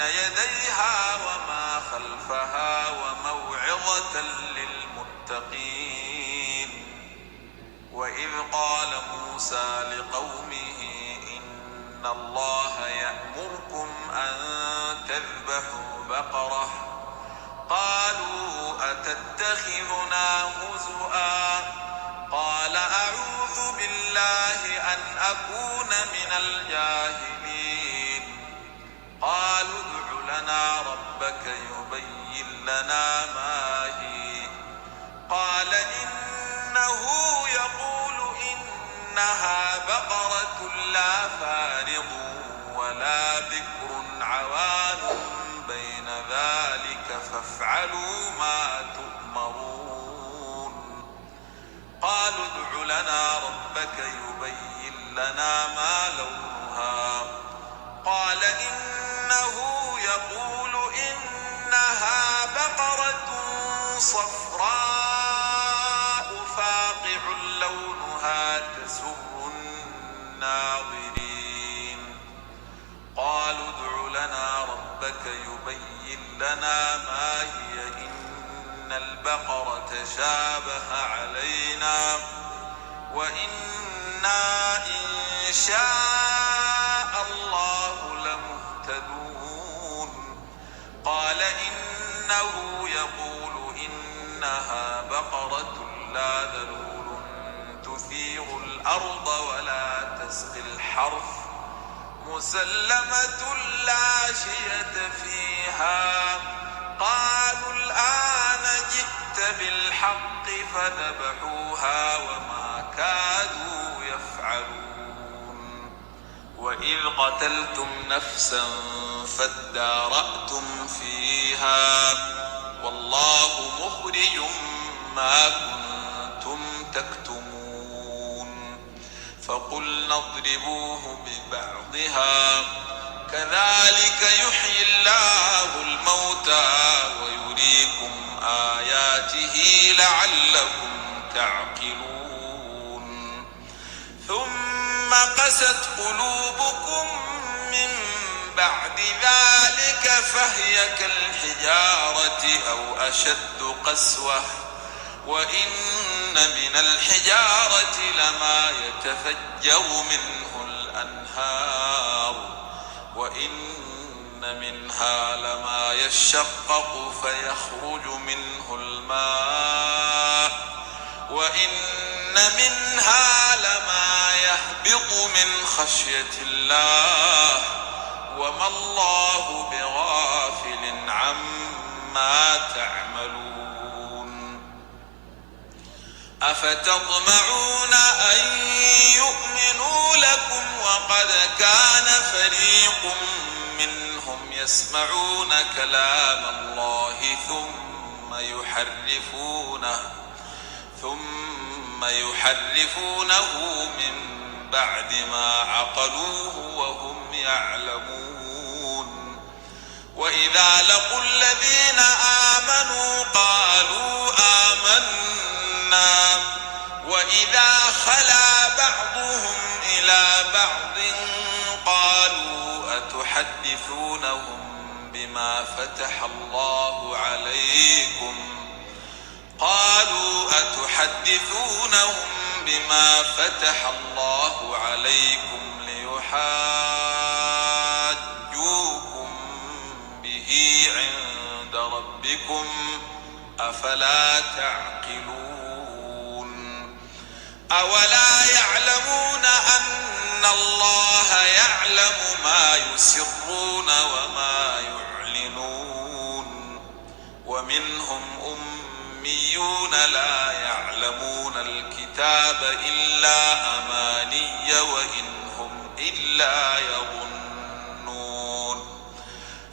بين يديها وما خلفها وموعظة للمتقين. وإذ قال موسى لقومه إن الله يأمركم أن تذبحوا بقرة قالوا أتتخذنا هزؤا قال أعوذ بالله أن أكون من الجاهلين. قالوا ادع لنا ربك يبين لنا ما هي قال إنه يقول إنها بقرة لا فارض ولا بكر عوان بين ذلك فافعلوا ما تؤمرون. قالوا ادع لنا ربك يبين لنا ما لونها قال إنه يقول إنها بقرة صفراء فاقع لونها تسر الناظرين. قالوا ادع لنا ربك يبين لنا ما هي إن البقرة شابه علينا وإنا إن شاء الله لمهتدون. قال إنه يقول إنها بقرة لا ذلول تثير الأرض ولا تسقي الحرث مسلمة لا شية فيها. قالوا الآن جئت بالحق فذبحوها وما كادوا يفعلون. وإذ قتلتم نفسا فادارأتم فيها والله مخرج ما كنتم تكتمون. فقلنا اضربوه ببعضها كذلك يحيي الله الموتى ويريكم آياته لعلكم تعقلون. ثم قست قلوبكم من بعد ذلك فهي كالحجارة أو أشد قسوة وإن من الحجارة لما يتفجر منه الأنهار وإن منها لما يشقق فيخرج منه الماء وإن منها لما يهبط من خشية الله وما الله بغافل عما تعملون. أفتطمعون أن يؤمنوا لكم وقد كان فريق منهم يسمعون كلام الله ثم يحرفونه من بعد ما عقلوه وهم يعلمون. وإذا لقوا الذين آمنوا قالوا آمنا وإذا خلا بعضهم إلى بعض قالوا أتحدثونهم بما فتح الله عليكم ليحاجوكم به عند ربكم أفلا تعقلون. أولا يعلمون أن الله يعلم ما يسرون وما يعلنون. ومنهم أميون لا يعلمون الكتاب إلا أماني وإن هم إلا يظنون.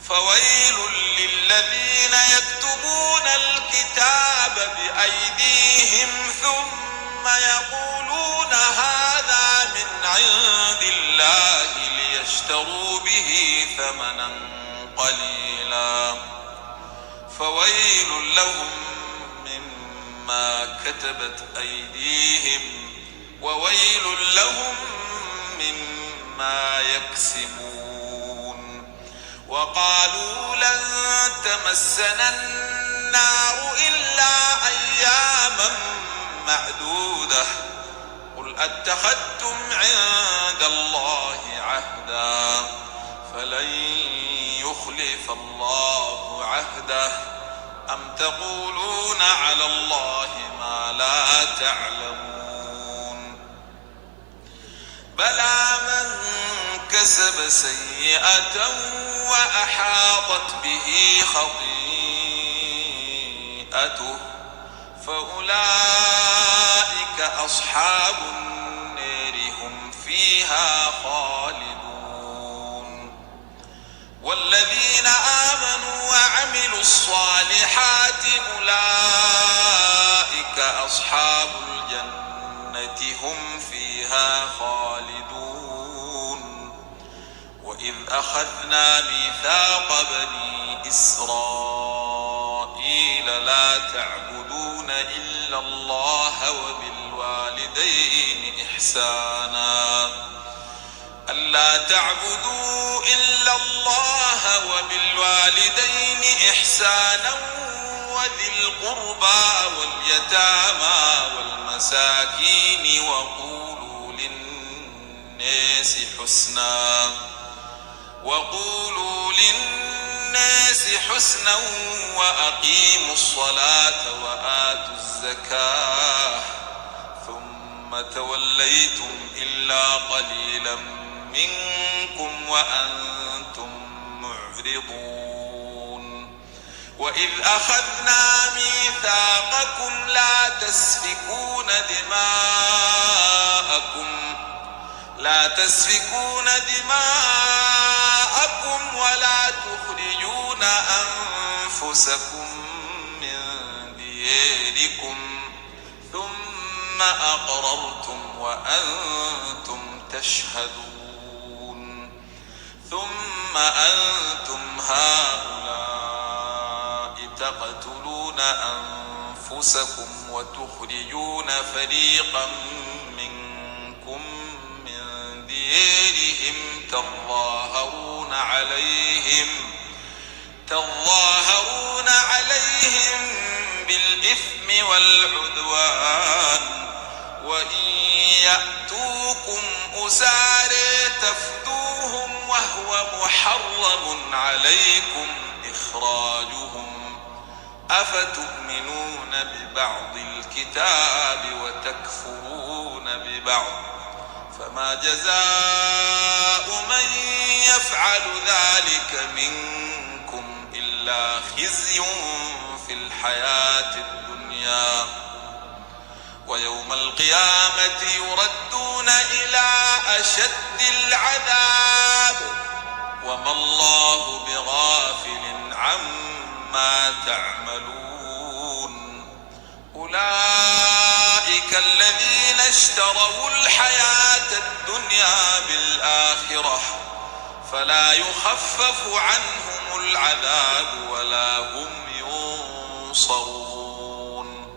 فويل للذين يكتبون الكتاب بأيديهم ثم يقولون هذا من عند الله ليشتروا به ثمنا قليلا فويل لهم مما كتبت أيديهم وويل لهم مما يكسبون. وقالوا لن تمسنا النار إلا أياما معدودة قل أتخذتم عند الله عهدا فلن يخلف الله عهده أم تقولون على الله ما لا تعلمون بلى من كسب سيئة وأحاطت به خطيئته فأولئك أصحاب النار هم فيها خالدون والذين آمنوا وعملوا الصالحات أولئك أصحاب الجنة هم فيها خالدون وإذ أخذنا ميثاق بني إسرائيل لا تعبدون إلا الله وبالوالدين إحسانا ألا تعبدوا إلا الله وبالوالدين إحسانا وذي القربى واليتامى والمساكين وقولوا للناس حسنا وأقيموا الصلاة وآتوا الزكاة ثم توليتم إلا قليلا منكم وأنتم معرضون وإذ أخذنا ميثاقكم لا تسفكون دماءكم ولا تخرجون أنفسكم من دياركم ثم أقررتم وأنتم تشهدون ثم أنتم هؤلاء تقتلون أنفسكم وتخرجون فريقا منكم من ديارهم تظاهرون عليهم بالإثم والعدوان وإن يأتوكم أسارى تفدوهم وهو محرم عليكم إخراجهم أفتؤمنون ببعض الكتاب وتكفرون ببعض فما جزاء من يفعل ذلك منكم إلا خزي في الحياة الدنيا ويوم القيامة يردون إلى أشد العذاب وما الله بغافل عما تعملون أولئك الذين اشتروا الحياة الدنيا بالآخرة فلا يخفف عنهم العذاب ولا هم ينصرون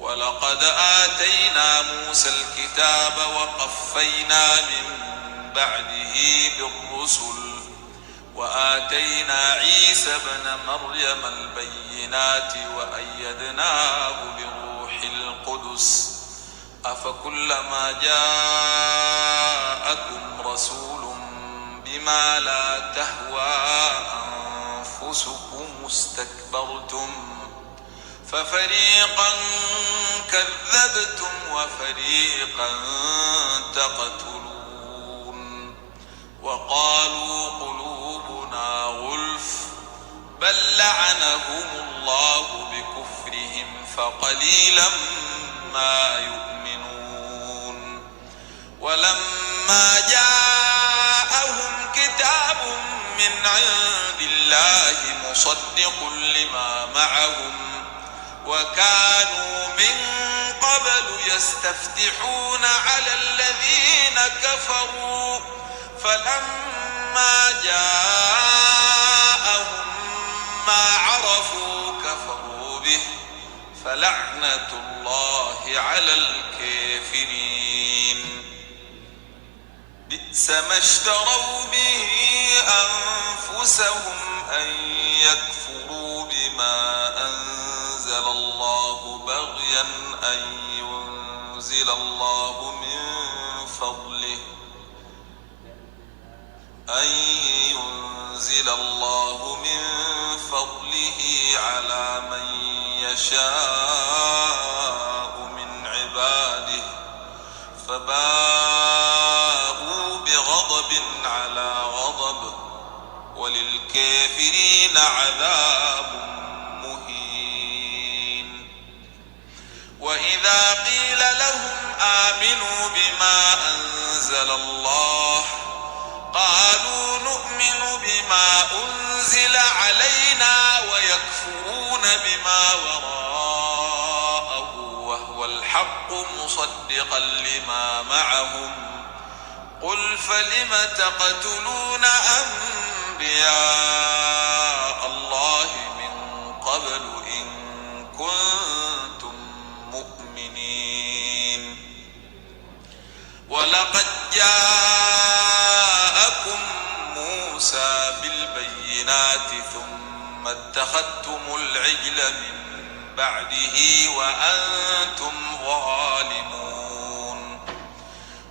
ولقد آتينا موسى الكتاب وقفينا من بعده بالرسل وآتينا عيسى ابن مريم البينات وأيدناه بروح القدس أفكلما جاءكم رسول بما لا تهوى أنفسكم استكبرتم ففريقا كذبتم وفريقا تقتلون وقالوا قلوبنا غلف بل لعنهم الله بكفرهم فقليلا ما يؤمنون ولما جاءهم كتاب من عند الله مصدق لما معهم وكانوا من قبل يستفتحون على الذين كفروا فلما جاءهم ما عرفوا كفروا به فلعنة الله على الكافرين بئس ما اشتروا به أنفسهم أنفسهم أن يكفروا بما أنزل الله بغيا أن ينزل الله من فضله على من يشاء من عباده فباءوا بغضب على غضب وللكافرين عذاب مهين. وإذا قيل لهم آمنوا بما أنزل الله قالوا نؤمن بما أنزل علينا ويكفرون بما وراءه وهو الحق مصدقا لما معهم قل فلم تقتلون أنبياء الله من قبل إن كنتم مؤمنين. ولقد جاءكم موسى بالبينات ثم اتخذتم العجل من بعده وأنتم ظالمون.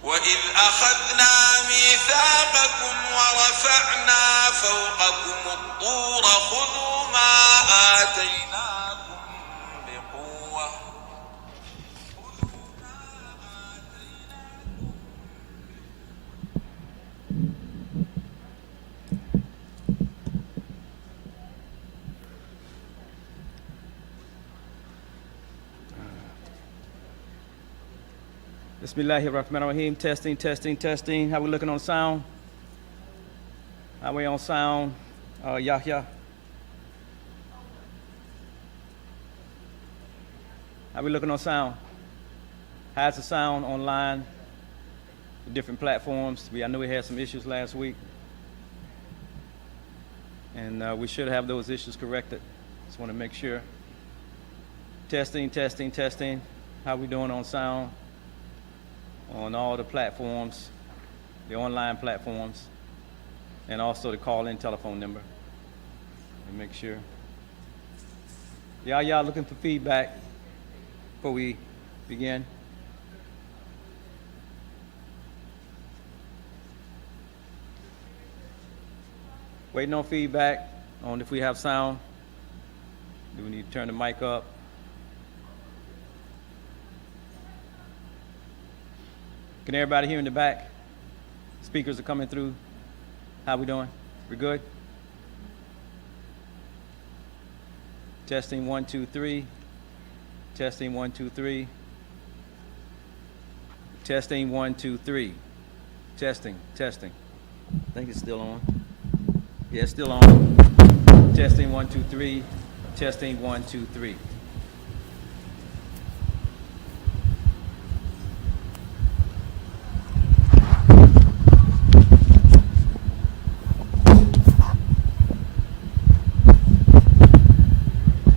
وإذ أخذنا ميثاقكم ورفعنا فوقكم الطور خذوا ما آتيناكم بقوة Bismillahirrahmanirrahim. Testing, testing, testing. How we looking on sound? How we on sound? Yahya? How we looking on sound? How's the sound online? The different platforms. I know we had some issues last week. And we should have those issues corrected. Just want to make sure. Testing, testing, testing. How we doing on sound? On all the platforms, the online platforms, and also the call-in telephone number. And make sure. Y'all looking for feedback before we begin? Waiting on feedback on if we have sound. Do we need to turn the mic up? Can everybody hear in the back? Speakers are coming through. How we doing? We good? Testing 1, 2, 3. Testing 1, 2, 3. Testing 1, 2, 3. Testing, testing. I think it's still on. Yeah, it's still on. Testing 1, 2, 3. Testing 1, 2, 3.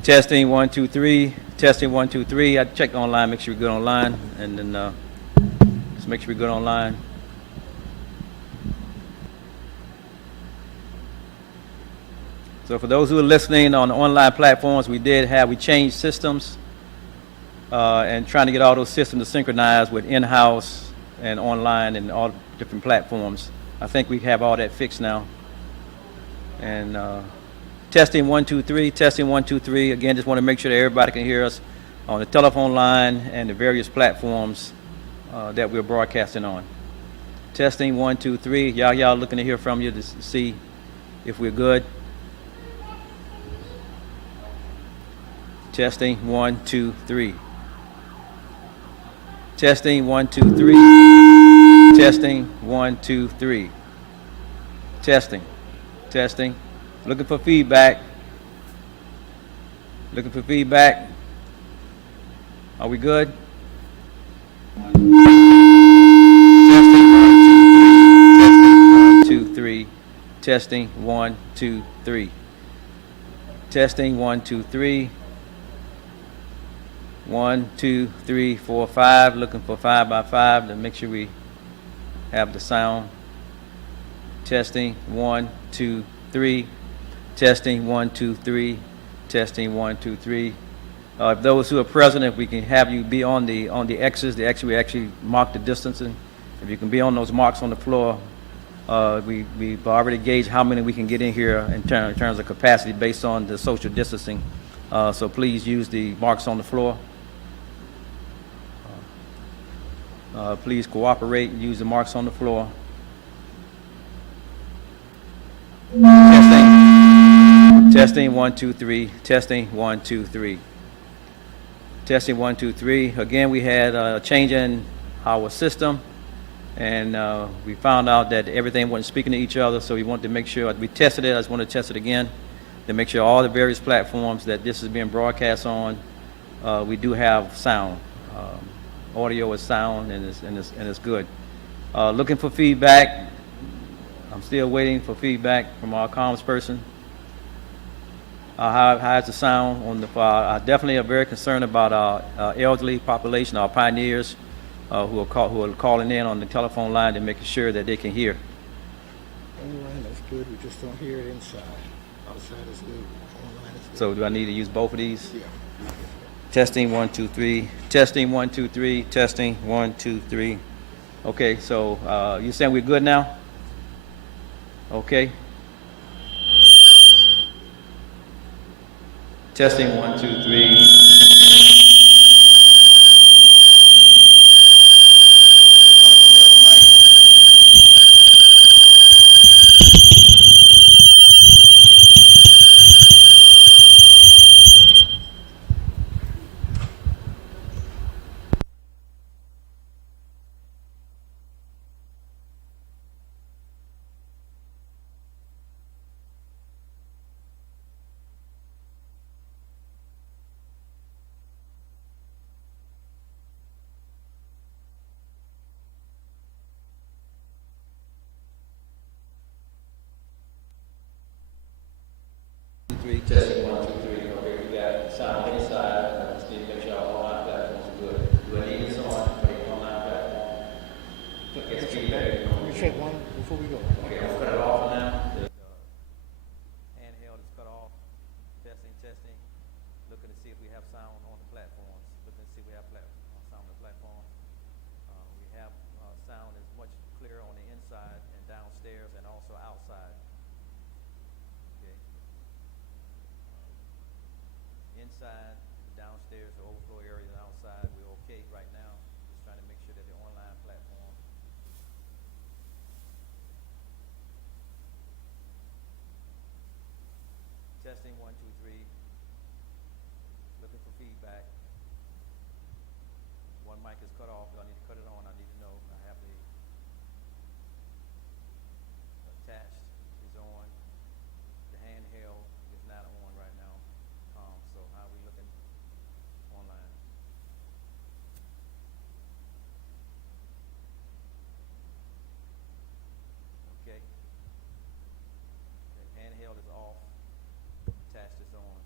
Testing 1, 2, 3. Testing 1, 2, 3. I checked online, make sure we're good online, and then just make sure we're good online. So for those who are listening on the online platforms, we changed systems and trying to get all those systems to synchronize with in-house and online and all different platforms. I think we have all that fixed now. And testing 1, 2, 3, testing 1, 2, 3. Again, just want to make sure that everybody can hear us on the telephone line and the various platforms that we're broadcasting on. Testing 1, 2, 3. Y'all looking to hear from you to see if we're good. Testing 1, 2, 3. Testing 1, 2, 3. Testing 1, 2, 3. Testing, testing. Looking for feedback. Looking for feedback. Are we good? Testing 1, 2, 3. Testing 1, 2, 3. 1, 2, 3, 4, 5. Looking for 5 by 5 to make sure we have the sound. Testing 1, 2, 3. Testing, 1, 2, 3. Testing, 1, 2, 3. If those who are present, if we can have you be on the X's, we actually mark the distancing. If you can be on those marks on the floor, we've already gauged how many we can get in here in terms of capacity based on the social distancing. So please use the marks on the floor. Please cooperate and use the marks on the floor. Testing. Testing, 1, 2, 3. Testing, 1, 2, 3. Testing, 1, 2, 3. Again, we had a change in our system, and we found out that everything wasn't speaking to each other, so we wanted to make sure, we tested it, I just want to test it again, to make sure all the various platforms that this is being broadcast on, we do have sound. Audio is sound, and it's good. Looking for feedback. I'm still waiting for feedback from our comms person. How is the sound on the file? I definitely are very concerned about our elderly population, our pioneers who are calling in on the telephone line and making sure that they can hear. Online, that's good. We just don't hear it inside. Outside is good. Online is good. So do I need to use both of these? Yeah. Testing, 1, 2, 3. Testing, 1, 2, 3. Testing, 1, 2, 3. Okay, so you saying we're good now? Okay. Testing, 1, 2, 3. Testing, 1, 2, 3. Okay, we got sound inside. Let's see, make sure our online platforms are good. Do I need this on for the online platform? It's feedback. We check one before we go. Okay, I'm gonna cut it off now. The handheld is cut off. Testing, testing. Looking to see if we have sound on the platforms. Looking to see if we have sound on the platform. We have sound is much clearer on the inside and downstairs and also outside. Okay. Inside, downstairs, the overflow area, and outside, we're okay right now. Just trying to make sure that the online platform. Testing, 1, 2, 3. Looking for feedback. One mic is cut off. Do I need to cut it on? I need to know. I have the attached is on. The handheld is not on right now. So how are we looking online? Okay. The handheld is off. Attached is on.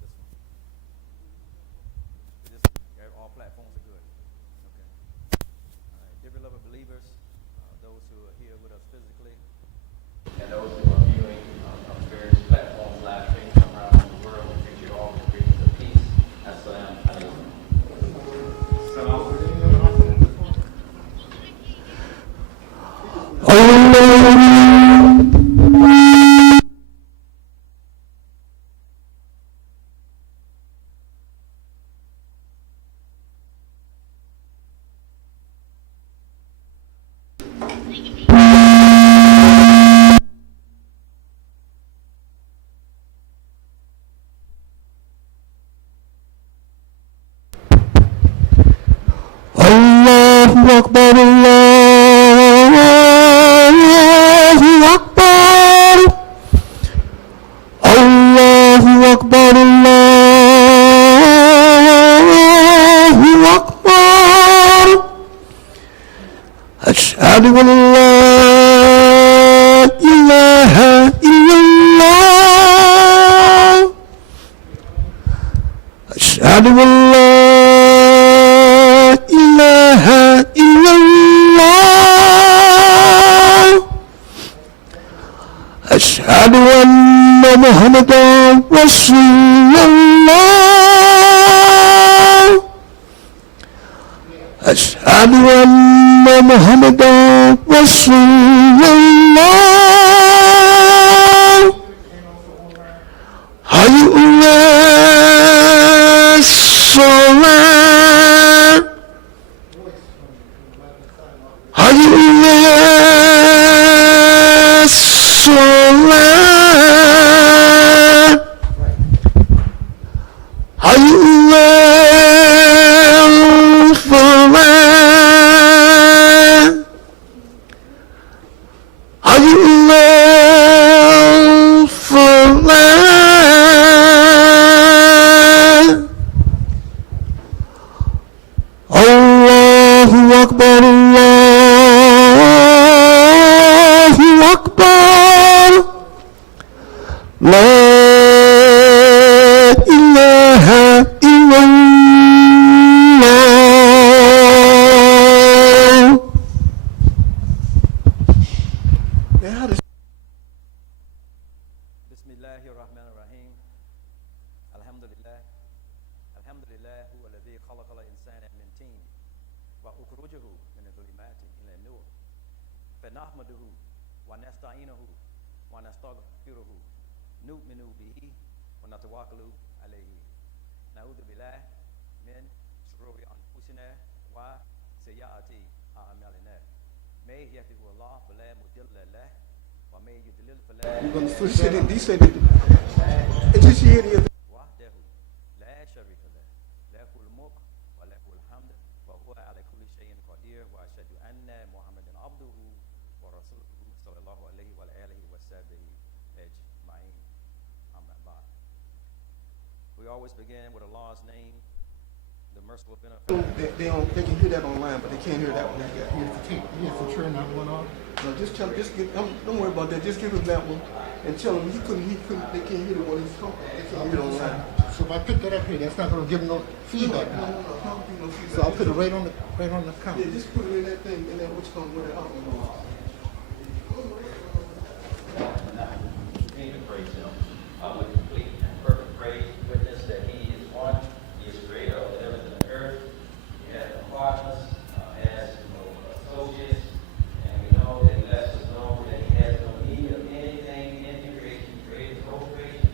This one. All platforms are good. Okay. All right. Dear beloved believers, those who are here with us physically, and those who are viewing on various platforms, live streams around the world, we greet you all with the greetings of peace. Assalamu alaikum. Allahu Akbar, Allahu Akbar, Allahu Akbar, Allahu Akbar. Ashhadu an la ilaha illallah. Ashhadu an la ilaha illallah. أن محمدا رسول الله أشهد أن محمدا رسول الله حي على الصلاة حي على الصلاة حي على الفلاح حي على الفلاح الله أكبر الله أكبر لا إله إلا الله. بسم الله الرحمن الرحيم الحمد لله هو الذي خلق الإنسان من طين وأخرجه من الظلمات إلى النور فنحمده ونستعينه ونستغفره نؤمن به ونتوكل عليه نعوذ بالله من شرور أنفسنا وسيئات أعمالنا من يهده الله فلا مضل له ومن يضلل فلا وحده لا شريك له له الملك وله الحمد وهو على كل شيء قدير وأشهد أن محمدا عبده ورسوله صلى الله عليه وآله وصحبه أجمعين. أما بعد. We always begin with Allah's name, the merciful benefactor. They can hear that online, but they can't hear that one. You have to turn that one off. No, just tell him, don't worry about that. Just give him that one and tell him they can't hear the one he's talking. They can't hear it online. So if I pick that up here, that's not going to give him no feedback. No, so I'll put it right on the counter. Yeah, just put it in that thing, and then what's going to go out. Continue to praise Him with complete and perfect praise. Witness that He is one. He is creator of the heavens and the earth. He has partners as associates, and we know that He lets us know that He has no need of anything in the creation. He created the whole creation,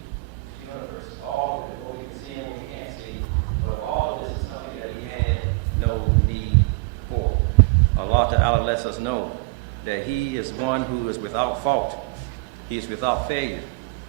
the universe, all of it, what we can see and what we can't see. But all of this is something that He had no need for. Allah Ta'ala lets us know that He is one who is without fault. He is without failure.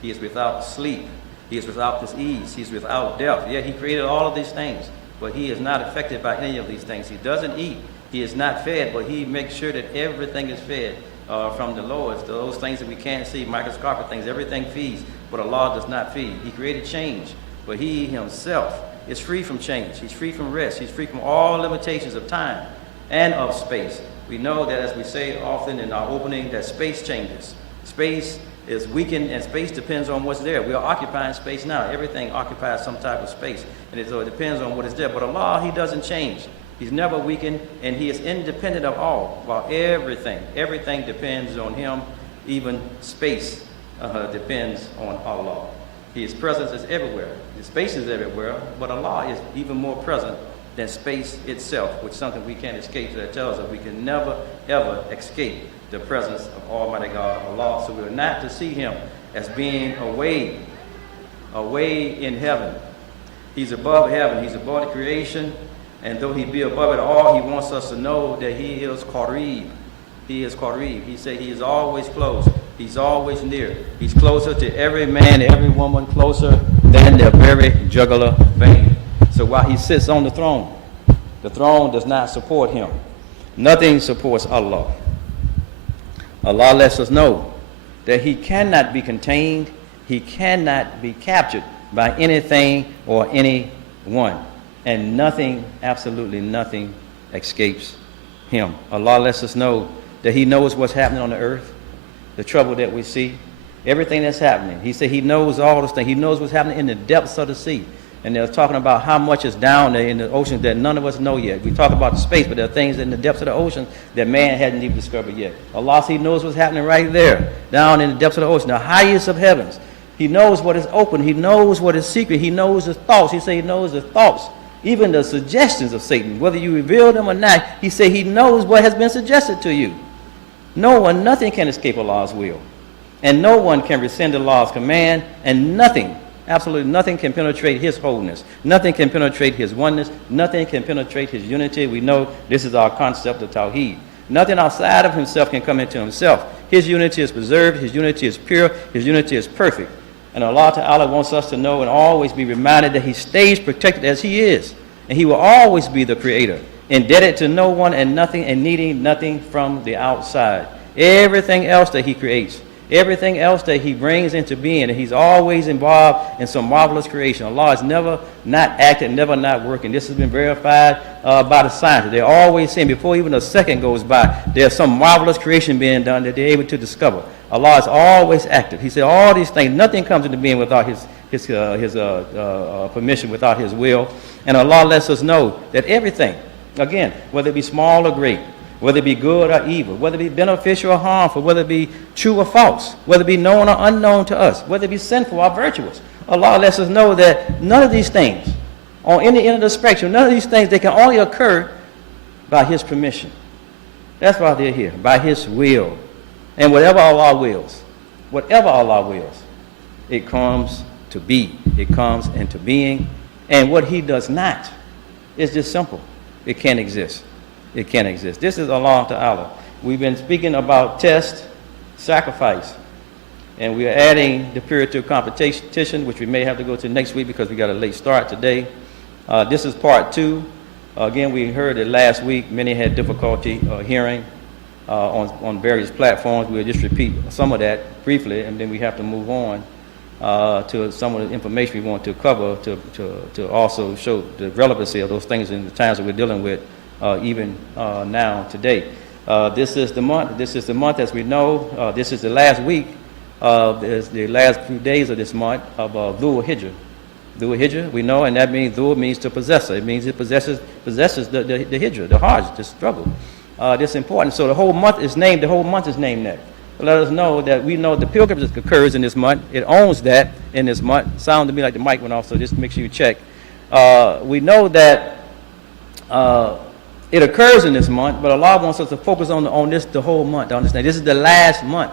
He is without sleep. He is without disease. He is without death. Yeah, He created all of these things, but He is not affected by any of these things. He doesn't eat. He is not fed, but He makes sure that everything is fed from the lowest. Those things that we can't see, microscopic things, everything feeds, but Allah does not feed. He created change, but He Himself is free from change. He's free from rest. He's free from all limitations of time and of space. We know that, as we say often in our opening, that space changes. Space is weakened, and space depends on what's there. We are occupying space now. Everything occupies some type of space, and so it depends on what is there. But Allah, He doesn't change. He's never weakened, and He is independent of all. While everything depends on Him. Even space depends on Allah. His presence is everywhere. His space is everywhere, but Allah is even more present than space itself, which is something we can't escape. So that tells us we can never, ever escape the presence of Almighty God, Allah. So we're not to see Him as being away in heaven. He's above heaven. He's above the creation. And though He be above it all, He wants us to know that He is Qarib. He is Qarib. He said He is always close. He's always near. He's closer to every man, every woman, closer than their very jugular vein. So while He sits on the throne does not support Him. Nothing supports Allah. Allah lets us know that He cannot be contained. He cannot be captured by anything or anyone. And nothing, absolutely nothing, escapes Him. Allah lets us know that He knows what's happening on the earth, the trouble that we see, everything that's happening. He said He knows all those things. He knows what's happening in the depths of the sea. And they're talking about how much is down there in the ocean that none of us know yet. We talk about space, but there are things in the depths of the ocean that man hadn't even discovered yet. Allah, He knows what's happening right there, down in the depths of the ocean, the highest of heavens. He knows what is open. He knows what is secret. He knows the thoughts. He said He knows the thoughts, even the suggestions of Satan. Whether you reveal them or not, He said He knows what has been suggested to you. No one, nothing can escape Allah's will. And no one can rescind Allah's command, and nothing, absolutely nothing can penetrate His wholeness. Nothing can penetrate His oneness. Nothing can penetrate His unity. We know this is our concept of Tawheed. Nothing outside of Himself can come into Himself. His unity is preserved. His unity is pure. His unity is perfect. And Allah Ta'ala wants us to know and always be reminded that He stays protected as He is. And He will always be the Creator, indebted to no one and nothing, and needing nothing from the outside. Everything else that He creates, everything else that He brings into being, and He's always involved in some marvelous creation. Allah is never not acting, never not working. This has been verified by the scientists. They're always saying before even a second goes by, there's some marvelous creation being done that they're able to discover. Allah is always active. He said all these things, nothing comes into being without His permission, without His will. And Allah lets us know that everything, again, whether it be small or great, whether it be good or evil, whether it be beneficial or harmful, whether it be true or false, whether it be known or unknown to us, whether it be sinful or virtuous. Allah lets us know that none of these things, on any end of the spectrum, none of these things, they can only occur by His permission. That's why they're here, by His will. And whatever Allah wills, it comes to be. It comes into being. And what He does not is just simple. It can't exist. It can't exist. This is Allah Ta'ala. We've been speaking about test, sacrifice, and we are adding the period to competition, which we may have to go to next week because we got a late start today. This is part 2. Again, we heard it last week. Many had difficulty hearing on various platforms. We'll just repeat some of that briefly, and then we have to move on to some of the information we want to cover to also show the relevancy of those things in the times that we're dealing with. Even now, today. This is the month. This is the month, as we know. This is the last week, the last few days of this month of Dhul Hijjah. Dhul Hijjah, we know, and that means Dhul means to possessor. It means it possesses the Hijjah, the Hajj, the struggle. This is important. So the whole month is named that. But let us know that we know the pilgrimage occurs in this month. It owns that in this month. Sound to me like the mic went off, so just make sure you check. We know that it occurs in this month, but Allah wants us to focus on this the whole month. To understand, this is the last month,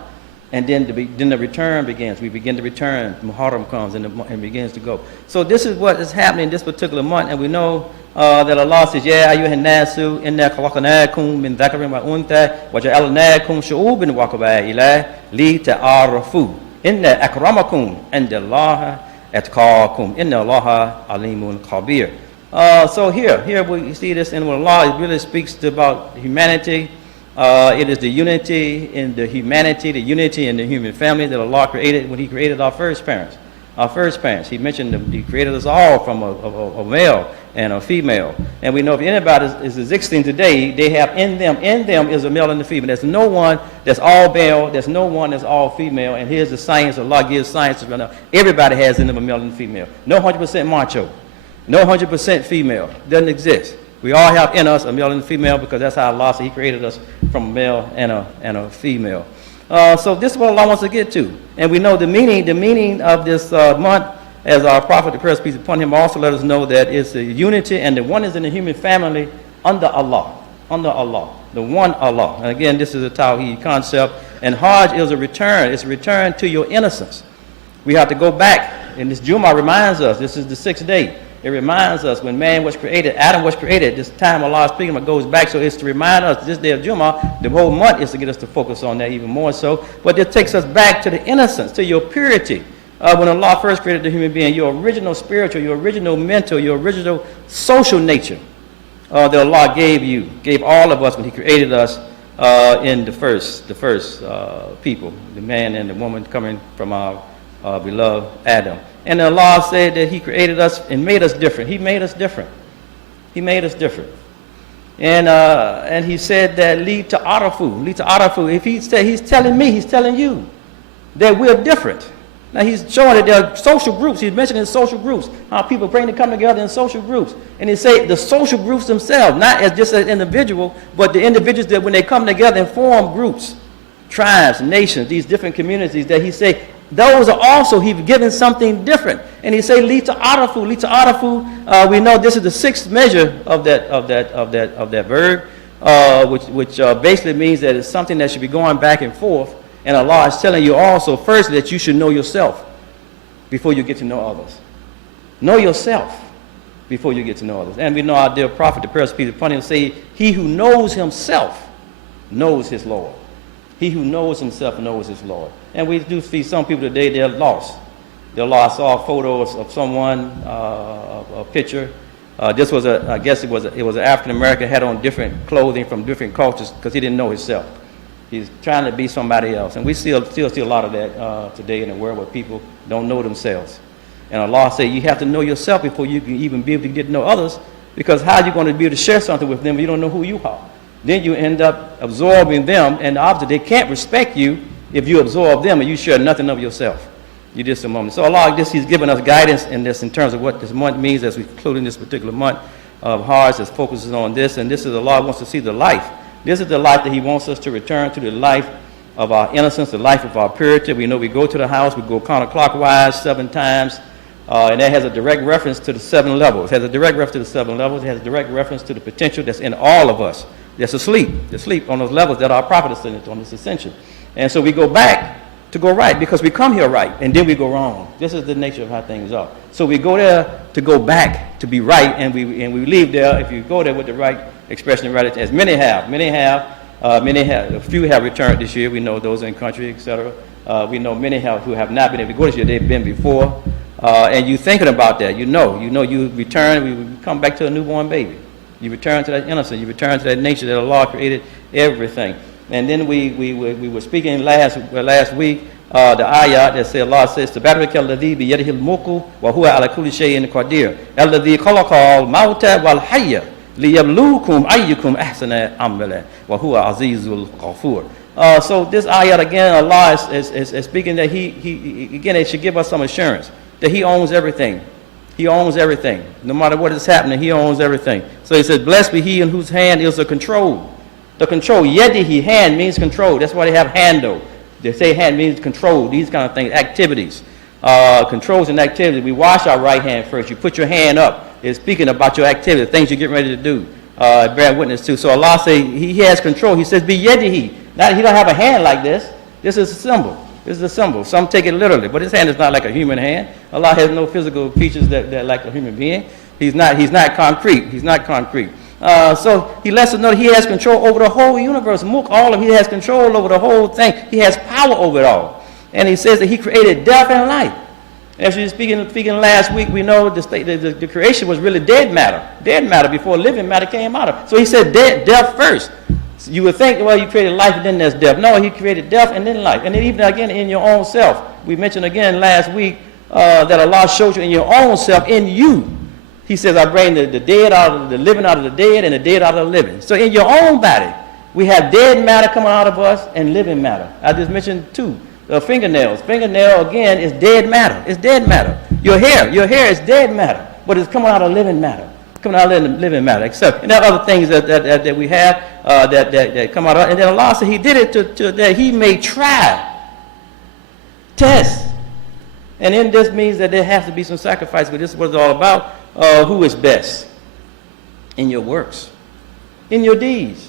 and then the return begins. We begin to return. Muharram comes and begins to go. So this is what is happening this particular month, and we know that Allah says, "Ya ayyuhan nasu, inna khalaqnakum min dhakarin wa untha, wa ja'alnakum shu'uban wa qaba'ila li ta'arafu. Inna akramakum indallahi atqakum. Inna Allaha alimun khabir." So here we see this in what Allah really speaks about humanity. It is the unity in the humanity, the unity in the human family that Allah created when He created our first parents. He mentioned that He created us all from a male and a female. And we know if anybody is existing today, they have in them is a male and a female. There's no one that's all male, there's no one that's all female. And here's the science, Allah gives science right now. Everybody has in them a male and a female. No 100% macho. No 100% female. Doesn't exist. We all have in us a male and a female because that's how Allah said He created us from a male and a female. So this is what Allah wants to get to. And we know the meaning of this month, as our prophet, the prayer peace upon him, also let us know that it's the unity and the oneness in the human family under Allah, the one Allah. And again, this is a Tawheed concept. And Hajj is a return. It's a return to your innocence. We have to go back. And this Jummah reminds us, this is the 6th day. It reminds us when man was created, Adam was created, this time Allah is speaking, it goes back. So it's to remind us this day of Jummah, the whole month is to get us to focus on that even more so. But it takes us back to the innocence, to your purity. When Allah first created the human being, your original spiritual, your original mental, your original social nature that Allah gave all of us when He created us in the first people, the man and the woman coming from our beloved Adam. And Allah said that He created us and made us different. He made us different. And He said that li ta'arafu. If He said He's telling me, He's telling you that we're different. Now he's showing that there are social groups. He's mentioning social groups, how people bring to come together in social groups. And he say the social groups themselves, not as just an individual, but the individuals that when they come together and form groups, tribes, nations, these different communities, that he say those are also, he's given something different. And he say lita arafu. We know this is the sixth measure of that verb, which basically means that it's something that should be going back and forth. And Allah is telling you also, first, that you should know yourself before you get to know others. Know yourself before you get to know others. And we know our dear prophet, the peace be upon him, say, he who knows himself knows his Lord. He who knows himself knows his Lord. And we do see some people today, they're lost. They're lost. I saw a photo of someone, a picture. This was I guess it was an African American, had on different clothing from different cultures because he didn't know himself. He's trying to be somebody else. And we still see a lot of that today in the world where people don't know themselves. And Allah said you have to know yourself before you can even be able to get to know others, because how are you going to be able to share something with them if you don't know who you are? Then you end up absorbing them, and the opposite, they can't respect you if you absorb them and you share nothing of yourself. You just a moment. So Allah, He's given us guidance in this in terms of what this month means as we conclude in this particular month of Hajj that focuses on this. And this is Allah wants to see the life. This is the life that He wants us to return to, the life of our innocence, the life of our purity. We know we go to the house, we go counterclockwise 7 times, and that has a direct reference to the 7 levels. It has a direct reference to the 7 levels. It has a direct reference to the potential that's in all of us. That's asleep on those levels that our prophet is sitting on. It's essential. And so we go back to go right because we come here right, and then we go wrong. This is the nature of how things are. So we go there to go back to be right, and we leave there. If you go there with the right expression, right, as many have, a few have returned this year. We know those in country, etc. We know many who have not been able to go this year. They've been before, and you thinking about that. You know, you return. We come back to a newborn baby. You return to that innocence. You return to that nature that Allah created everything. And then we were speaking last week, the ayat that said, Allah says, Tabaraka alladhi biyadihi al-mulku wa huwa ala kulli shay'in qadir. Alladhi khalaqa al-mauta wal hayya liyabluwakum ayyukum ahsana amala wa huwa azizul ghafur. So this ayat again, Allah is speaking that He again, it should give us some assurance that He owns everything. He owns everything. No matter what is happening, He owns everything. So He says, blessed be He in whose hand is the control. The control, yadihi, hand means control. That's why they have handle. They say hand means control, these kind of things, activities. Controls and activities. We wash our right hand first. You put your hand up. It's speaking about your activity, the things you're getting ready to do. Bear witness to. So Allah says He has control. He says, be yadihi. Now, He don't have a hand like this. This is a symbol. This is a symbol. Some take it literally, but His hand is not like a human hand. Allah has no physical features that like a human being. He's not concrete. He's not concrete. So He lets us know that He has control over the whole universe. Mulk, all of He has control over the whole thing. He has power over it all. And He says that He created death and life. As we were speaking last week, we know the creation was really dead matter before living matter came out of. So He said death first. So you would think, well, you created life and then there's death. No, He created death and then life. And then even again in your own self. We mentioned again last week that Allah showed you in your own self, in you. He says, I bring the dead out of the living out of the dead and the dead out of the living. So in your own body, we have dead matter coming out of us and living matter. I just mentioned 2. Fingernails. Fingernail, again, is dead matter. It's dead matter. Your hair is dead matter, but it's coming out of living matter. Coming out of living matter. Except, and there are other things that we have that come out of. And then Allah said He did it to that He may try, test. And then this means that there has to be some sacrifice, but this is what it's all about. Who is best? In your works, in your deeds,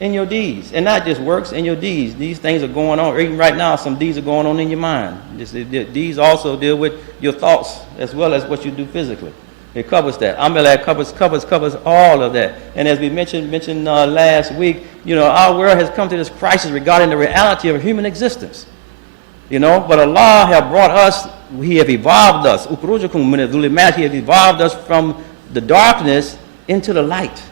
and not just works, in your deeds. These things are going on. Even right now, some deeds are going on in your mind. These also deal with your thoughts as well as what you do physically. It covers that. Amalek covers all of that. And as we mentioned last week, our world has come to this crisis regarding the reality of human existence. But Allah has brought us, He has evolved us. He has evolved us from the darkness into the light.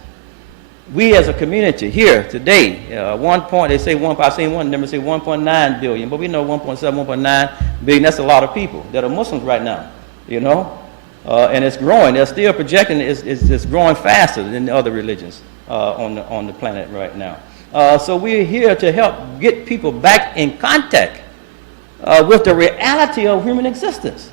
We as a community here today, they say I've seen one number say 1.9 billion, but we know 1.7, 1.9 billion, that's a lot of people that are Muslims right now, and it's growing. They're still projecting it's growing faster than the other religions on the planet right now. So we're here to help get people back in contact with the reality of human existence,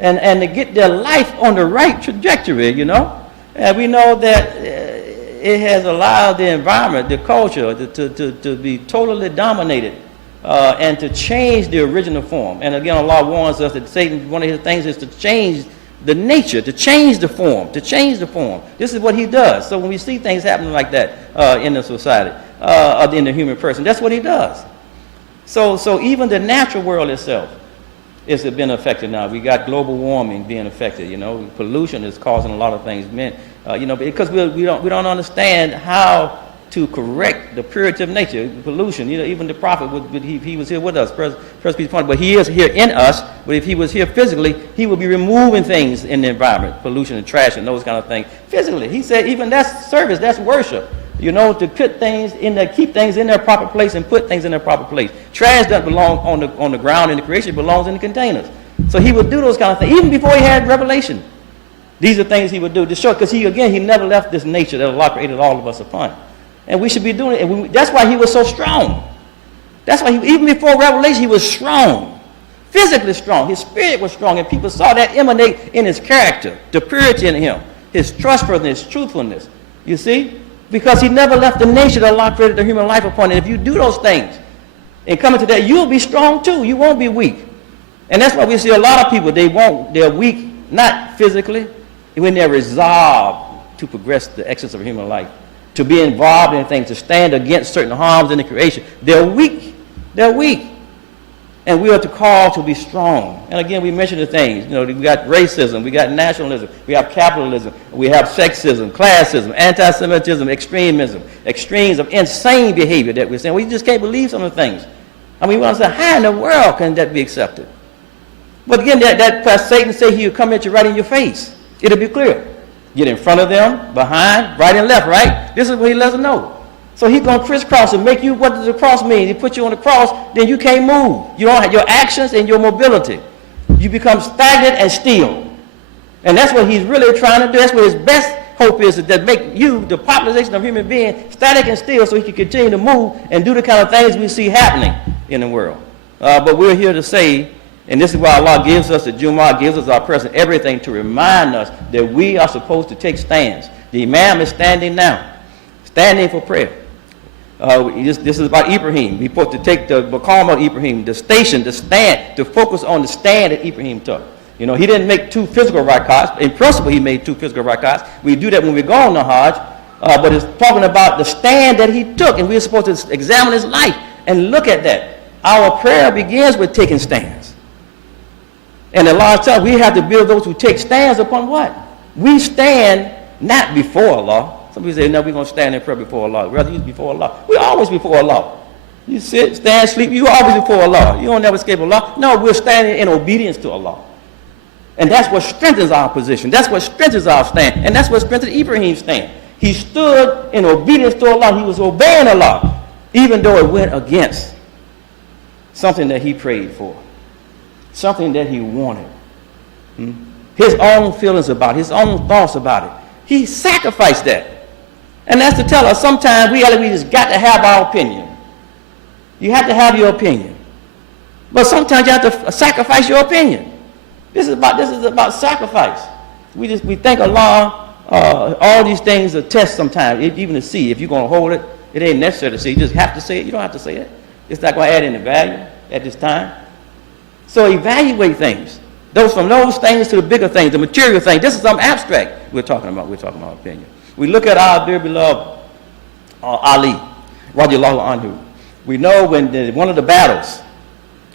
and to get their life on the right trajectory, you know. And we know that it has allowed the environment, the culture, to be totally dominated and to change the original form. And again, Allah warns us that Satan, one of his things is to change the nature, to change the form, to change the form. This is what he does. So when we see things happening like that in the society, in the human person, that's what he does. So even the natural world itself is being affected now. We got global warming being affected. You know, pollution is causing a lot of things. You know, because we don't understand how to correct the purity of nature, pollution. You know, even the prophet he was here with us, first piece point. But he is here in us. But if he was here physically, he would be removing things in the environment, pollution and trash and those kind of things. Physically, he said, even that's service, that's worship. You know, to put things in there, keep things in their proper place and put things in their proper place. Trash doesn't belong on the ground in the creation, it belongs in the containers. So he would do those kind of things, even before he had revelation. These are things he would do to show, because he never left this nature that Allah created all of us upon. And we should be doing it. And that's why he was so strong. That's why even before revelation, he was strong. Physically strong. His spirit was strong, and people saw that emanate in his character, the purity in him, his trustworthiness, truthfulness. You see? Because he never left the nature that Allah created the human life upon. And if you do those things and come into that, you'll be strong too. You won't be weak. And that's why we see a lot of people, they're weak, not physically, when they're resolved to progress the excess of human life, to be involved in things, to stand against certain harms in the creation. They're weak. They're weak. And we are to call to be strong. And again, we mentioned the things. You know, we got racism, we got nationalism, we have capitalism, we have sexism, classism, anti-Semitism, extremism, extremes of insane behavior that we're saying. We just can't believe some of the things. I mean, we want to say, how in the world can that be accepted? But again, that Satan say he'll come at you right in your face. It'll be clear. Get in front of them, behind, right and left, right? This is what he lets them know. So he's going to crisscross and make you, what does the cross mean? He put you on the cross, then you can't move. You don't have your actions and your mobility. You become stagnant and still. And that's what he's really trying to do. That's what his best hope is, that make you, the population of human beings, static and still so he can continue to move and do the kind of things we see happening in the world. But we're here to say, and this is why Allah gives us the Jumu'ah, gives us our present, everything to remind us that we are supposed to take stands. The Imam is standing now, standing for prayer. This is about Ibrahim. We're supposed to take the maqam of Ibrahim, the station, the stand, to focus on the stand that Ibrahim took. You know, he didn't make 2 physical rakats. In principle, he made 2 physical rakats. We do that when we go on the Hajj. But it's talking about the stand that he took, and we're supposed to examine his life and look at that. Our prayer begins with taking stands. And Allah tells us we have to build those who take stands upon what? We stand not before Allah. Some people say, no, we're going to stand in prayer before Allah. Rather, you before Allah. We're always before Allah. You sit, stand, sleep, you're always before Allah. You don't never escape Allah. No, we're standing in obedience to Allah. And that's what strengthens our position. That's what strengthens our stand. And that's what strengthened Ibrahim's stand. He stood in obedience to Allah. He was obeying Allah, even though it went against something that he prayed for, something that he wanted. His own feelings about it, his own thoughts about it. He sacrificed that. And that's to tell us sometimes we just got to have our opinion. You have to have your opinion. But sometimes you have to sacrifice your opinion. This is about sacrifice. We think Allah, all these things are tests sometimes, even to see. If you're going to hold it, it ain't necessary to say. You just have to say it. You don't have to say it. It's not going to add any value at this time. So evaluate things. From those things to the bigger things, the material things. This is something abstract we're talking about. We're talking about opinion. We look at our dear beloved Ali, radiallahu anhu. We know when one of the battles,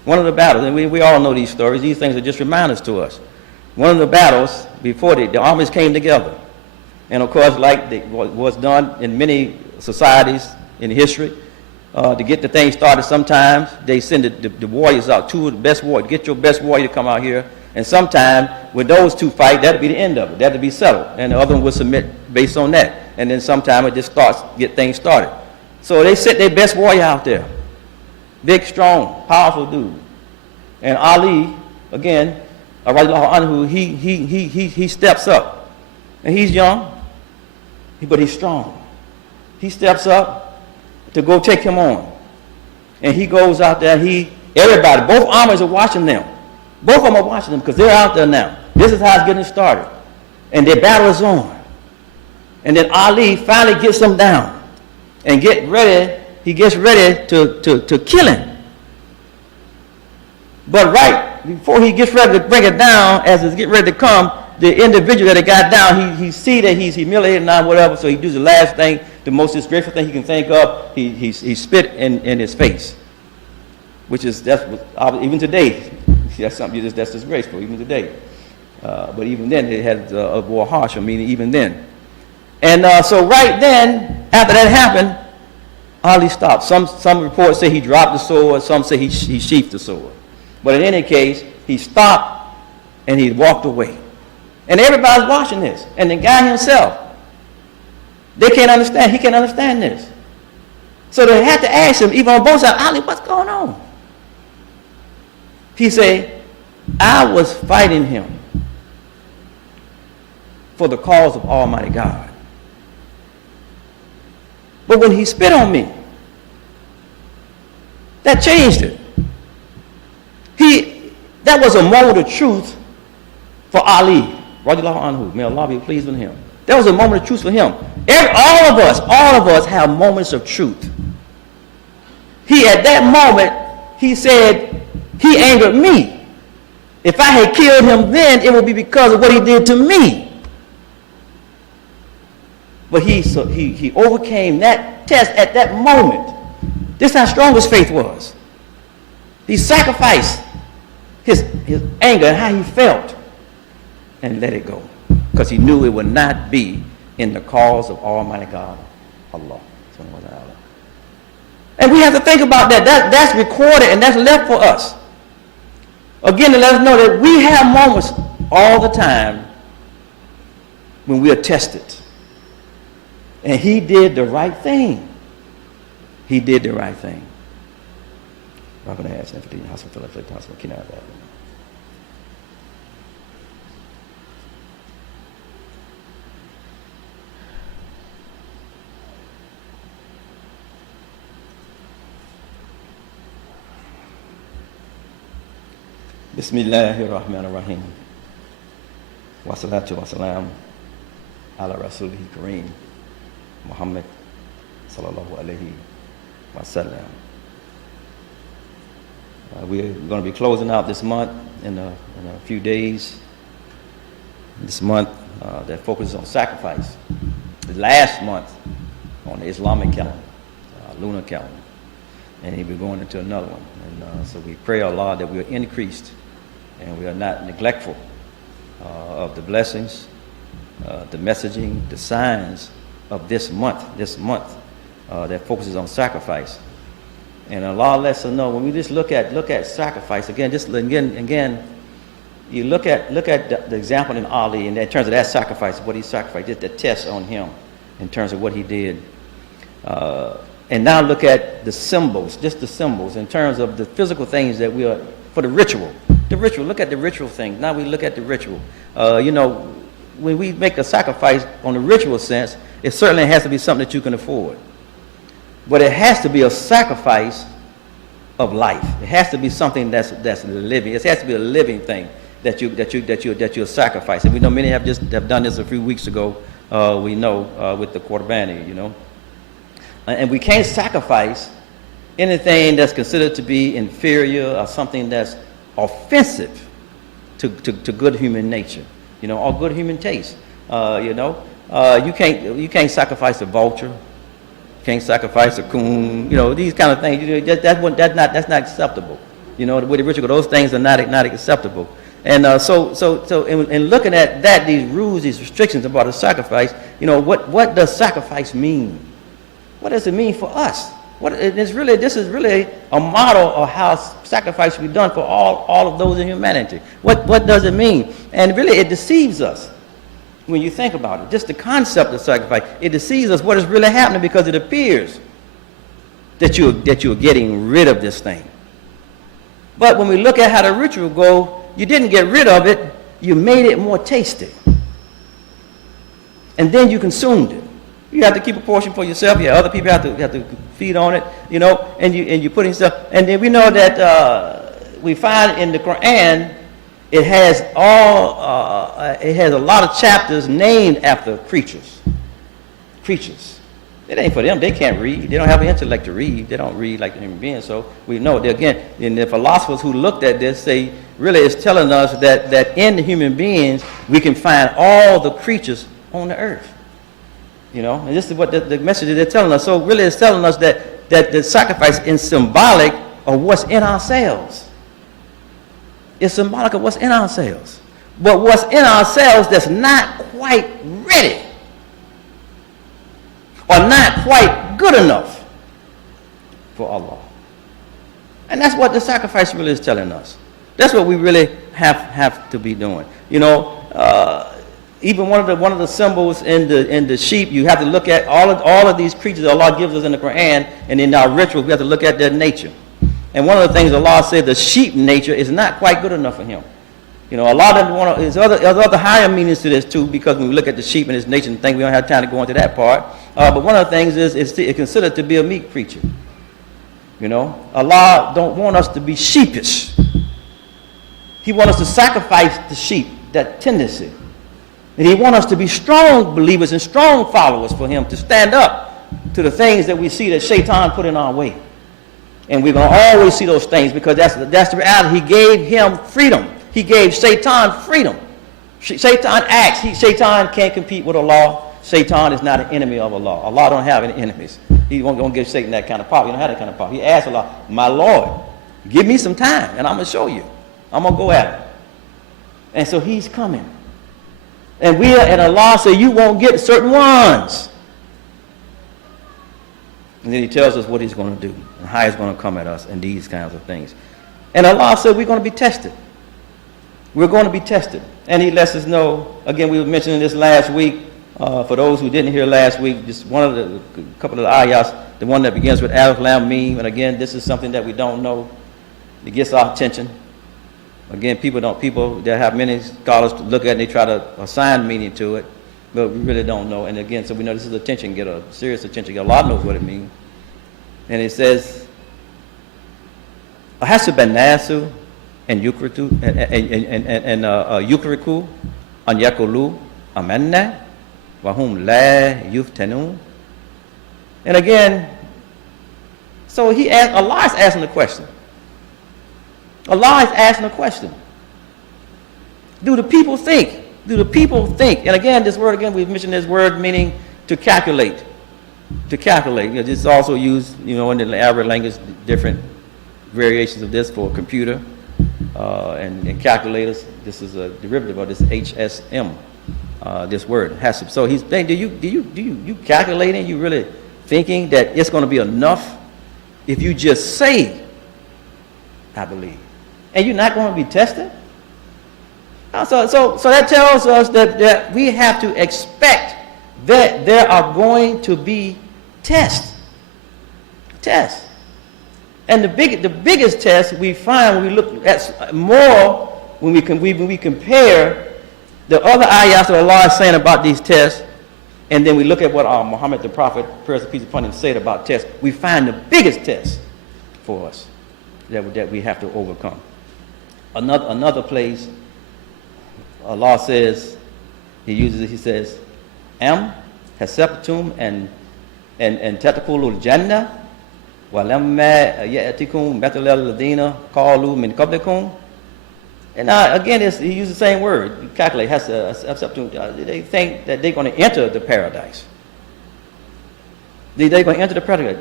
and we all know these stories. These things are just reminders to us. One of the battles, before the armies came together. And of course, like was done in many societies in history, to get the thing started, sometimes they send the warriors out, 2 of the best warriors. Get your best warrior to come out here. And sometimes when those 2 fight, that'll be the end of it. That'll be settled. And the other one will submit based on that. And then sometimes it just get things started. So they sent their best warrior out there. Big, strong, powerful dude. And Ali, again, radiallahu anhu, he steps up. And he's young, but he's strong. He steps up to go take him on. And he goes out there, he Everybody, both armies are watching them. Both of them are watching them because they're out there now. This is how it's getting started. And their battle is on. And then Ali finally gets them down and he gets ready to kill him. But right before he gets ready to bring it down, as it's getting ready to come, the individual that got down, he see that he's humiliated now, whatever, so he does the last thing, the most disgraceful thing he can think of, he spit in his face. Which is, even today, that's something that's disgraceful, even today. But even then, it had a more harsher meaning, even then. And so right then, after that happened, Ali stopped. Some reports say he dropped the sword, some say he sheathed the sword. But in any case, he stopped and he walked away. And everybody's watching this. And the guy himself, they can't understand, he can't understand this. So they had to ask him, even on both sides, Ali, what's going on? He said, I was fighting him for the cause of Almighty God. But when he spit on me, that changed it. That was a moment of truth for Ali. Radiallahu anhu. May Allah be pleased with him. That was a moment of truth for him. All of us have moments of truth. At that moment, he said, he angered me. If I had killed him then, it would be because of what he did to me. But he overcame that test at that moment. This is how strong his faith was. He sacrificed his anger and how he felt and let it go. Because he knew it would not be in the cause of Almighty God, Allah. And we have to think about that. That's recorded and that's left for us. Again, to let us know that we have moments all the time when we are tested. And he did the right thing. He did the right thing. Bismillahirrahmanirrahim. Wassalatu wassalam ala rasulihi kareem Muhammad sallallahu alayhi wa sallam. We're going to be closing out this month in a few days. This month that focuses on sacrifice. The last month on the Islamic calendar, lunar calendar. And he'll be going into another one. And so we pray Allah that we are increased and we are not neglectful of the blessings, the messaging, the signs of this month that focuses on sacrifice. And Allah lets us know when we just look at sacrifice again. You look at the example in Ali in terms of that sacrifice, what he sacrificed, just the test on him in terms of what he did. And now look at the symbols, just the symbols in terms of the physical things that we are for the ritual. The ritual. Look at the ritual thing. Now we look at the ritual. When we make a sacrifice on the ritual sense, it certainly has to be something that you can afford. But it has to be a sacrifice of life. It has to be something that's living. It has to be a living thing that you're sacrificing. We know many have done this a few weeks ago. We know with the Qurbani, And we can't sacrifice anything that's considered to be inferior or something that's offensive to good human nature, or good human taste. You can't sacrifice a vulture. You can't sacrifice a coon. These kind of things. That's not acceptable. With the ritual, those things are not acceptable. And so in looking at that, these rules, these restrictions about the sacrifice, what does sacrifice mean? What does it mean for us? This is really a model of how sacrifice should be done for all of those in humanity. What does it mean? And really, it deceives us when you think about it. Just the concept of sacrifice, it deceives us what is really happening because it appears that you're getting rid of this thing. But when we look at how the ritual goes, you didn't get rid of it, you made it more tasty. And then you consumed it. You have to keep a portion for yourself. Yeah, other people have to feed on it, you know, and you put in stuff. And then we know that we find in the Quran it has a lot of chapters named after creatures. Creatures. It ain't for them. They can't read. They don't have an intellect to read. They don't read like the human beings. So we know that, again, and the philosophers who looked at this say, really it's telling us that in the human beings we can find all the creatures on the earth. You know, and this is what the message they're telling us. So really it's telling us that the sacrifice is symbolic of what's in ourselves. It's symbolic of what's in ourselves. But what's in ourselves that's not quite ready or not quite good enough for Allah. And that's what the sacrifice really is telling us. That's what we really have to be doing. You know, even one of the symbols in the sheep, you have to look at all of these creatures Allah gives us in the Quran, and in our rituals we have to look at their nature. And one of the things Allah said, the sheep nature is not quite good enough for him. You know, Allah doesn't want to. There's other higher meanings to this too, because when we look at the sheep and its nature and think, we don't have time to go into that part. But one of the things is it's considered to be a meek creature. You know, Allah don't want us to be sheepish. He wants us to sacrifice the sheep, that tendency. And He wants us to be strong believers and strong followers for Him, to stand up to the things that we see that Shaitan put in our way. And we're going to always see those things, because that's the reality. He gave him freedom. He gave Shaitan freedom. Shaitan acts. Shaitan can't compete with Allah. Shaitan is not an enemy of Allah. Allah don't have any enemies. He won't give Satan that kind of power. He don't have that kind of power. He asked Allah, my Lord, give me some time and I'm going to show you. I'm going to go at it. And so He's coming. And Allah said, you won't get certain ones. And then He tells us what He's going to do and how He's going to come at us and these kinds of things. And Allah said we're going to be tested. We're going to be tested. And He lets us know, again, we were mentioning this last week. For those who didn't hear last week, just a couple of the ayahs, the one that begins with Alif Lam Mim, and again, this is something that we don't know. It gets our attention. Again, people that have many scholars to look at and they try to assign meaning to it, but we really don't know. And again, so we know this is attention getter, serious attention getter. Allah knows what it means. And it says, Ahasib an-nasu and yukriku an yakulu amanna wa hum la yuftanun. And again, so Allah is asking the question. Allah is asking a question. Do the people think? Do the people think? And again, this word, we've mentioned this word meaning to calculate. To calculate. You know, this is also used, you know, in the Arabic language, different variations of this for a computer and calculators. This is a derivative of this HSM, this word, hasib. So he's saying, do you calculating? You really thinking that it's going to be enough if you just say, I believe, and you're not going to be tested? So that tells us that we have to expect that there are going to be tests. And the biggest test we find when we look at more, when we compare the other ayahs that Allah is saying about these tests, and then we look at what Muhammad the Prophet, peace and peace upon him, said about tests, we find the biggest test for us that we have to overcome. Another place, Allah says, He says, Am hasabtum and tatakulul jannah walamma ya'tikum matalal ladina qalu min qablikum. And now again, he used the same word. You calculate. They think that they're going to enter the paradise. They're going to enter the paradise.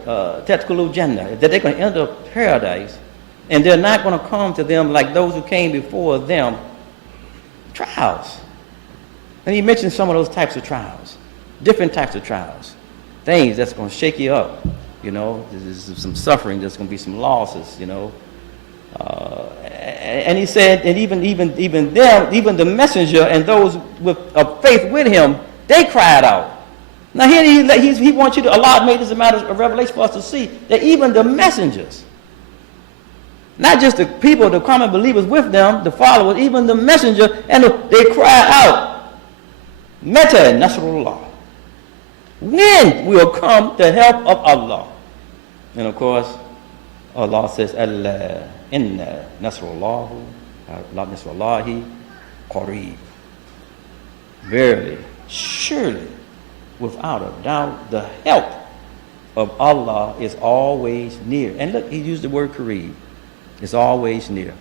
Tatakulul jannah. That they're going to enter paradise, and they're not going to come to them like those who came before them. Trials. And he mentioned some of those types of trials, different types of trials, things that's going to shake you up. You know, there's some suffering. There's going to be some losses. You know, and he said, and even them, even the messenger and those of faith with him, they cried out. Now here he wants you to. Allah made this a matter of revelation for us to see that even the messengers, not just the people, the common believers with them, the followers, even the messenger, and they cry out, Meta Nasrullah. When will come the help of Allah? And of course, Allah says, Allah, inna nasrullahi, qareeb. Verily, surely, without a doubt, the help of Allah is always near. And look, he used the word qareeb. It's always near.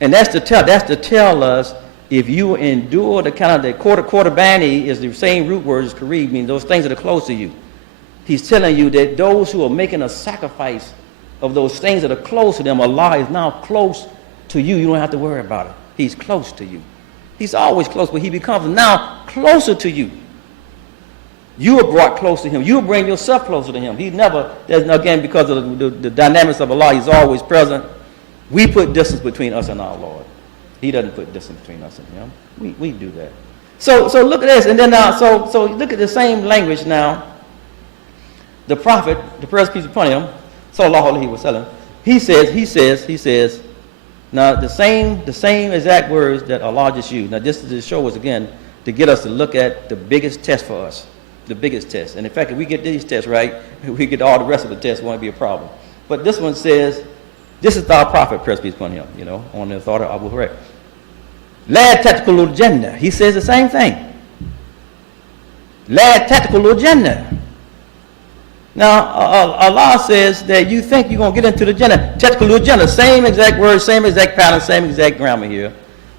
And that's to tell us, if you endure the kind of the quarterbani is the same root word as qareeb, means those things that are close to you. He's telling you that those who are making a sacrifice of those things that are close to them, Allah is now close to you. You don't have to worry about it. He's close to you. He's always close, but he becomes now closer to you. You are brought close to him. You bring yourself closer to him. He never, again, because of the dynamics of Allah, he's always present. We put distance between us and our Lord. He doesn't put distance between us and him. We do that. So look at this, and then now, so look at the same language now. The Prophet, the praise peace upon him, sallallahu alaihi wasallam, he says, now the same exact words that Allah just used. Now this is to show us again, to get us to look at the biggest test for us, the biggest test. And in fact, if we get these tests right, we get all the rest of the tests, won't be a problem. But this one says, this is our Prophet, praise peace upon him, on the authority of Abu Hurairah. La tadkhulul jannah. He says the same thing. La tadkhulul jannah. Now, Allah says that you think you're going to get into the Jannah. Tadkhulul jannah. Same exact word, same exact pattern, same exact grammar here.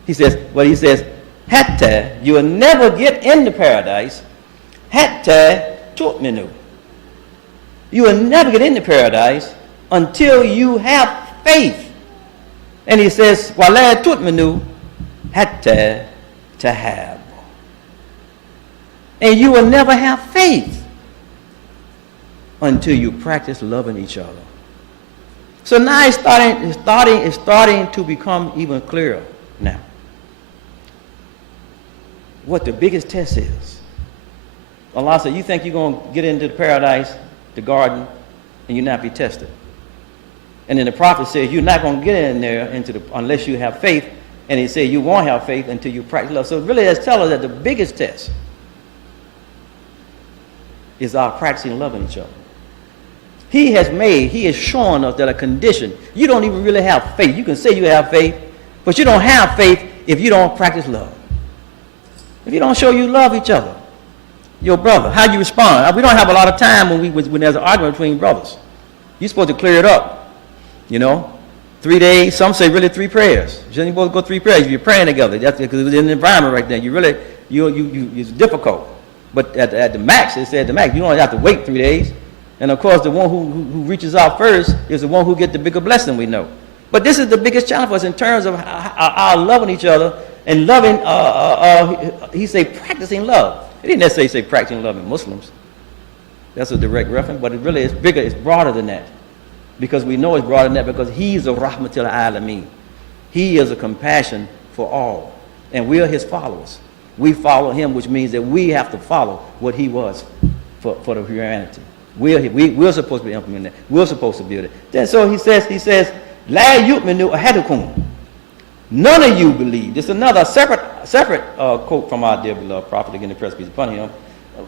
He says, hatta, you will never get into paradise. Hatta tu'minu. You will never get into paradise until you have faith. And he says, wala tu'minu hatta tahab. And you will never have faith until you practice loving each other. So now it's starting to become even clearer now what the biggest test is. Allah said, you think you're going to get into the paradise, the garden, and you not be tested. And then the Prophet said, you're not going to get in there unless you have faith. And he said, you won't have faith until you practice love. So really that's telling us that the biggest test is our practicing loving each other. He has shown us that a condition, you don't even really have faith. You can say you have faith, but you don't have faith if you don't practice love. If you don't show you love each other, your brother, how you respond. We don't have a lot of time when there's an argument between brothers. You're supposed to clear it up, 3 days, some say really 3 prayers. You're supposed to go 3 prayers if you're praying together. That's because it's in the environment right there. It's difficult. But at the max, it said the max, you don't have to wait 3 days. And of course, the one who reaches out first is the one who gets the bigger blessing, we know. But this is the biggest challenge for us in terms of our loving each other and loving, he said practicing love. He didn't necessarily say practicing love in Muslims. That's a direct reference, but it really is bigger, it's broader than that. Because we know it's broader than that because he's a rahmatil alameen. He is a compassion for all. And we are his followers. We follow him, which means that we have to follow what he was for the humanity. We're supposed to be implementing that. We're supposed to build it. Then so he says, La yu'minu ahadukum. None of you believe. This is another separate quote from our dear beloved Prophet, again the praise peace upon him.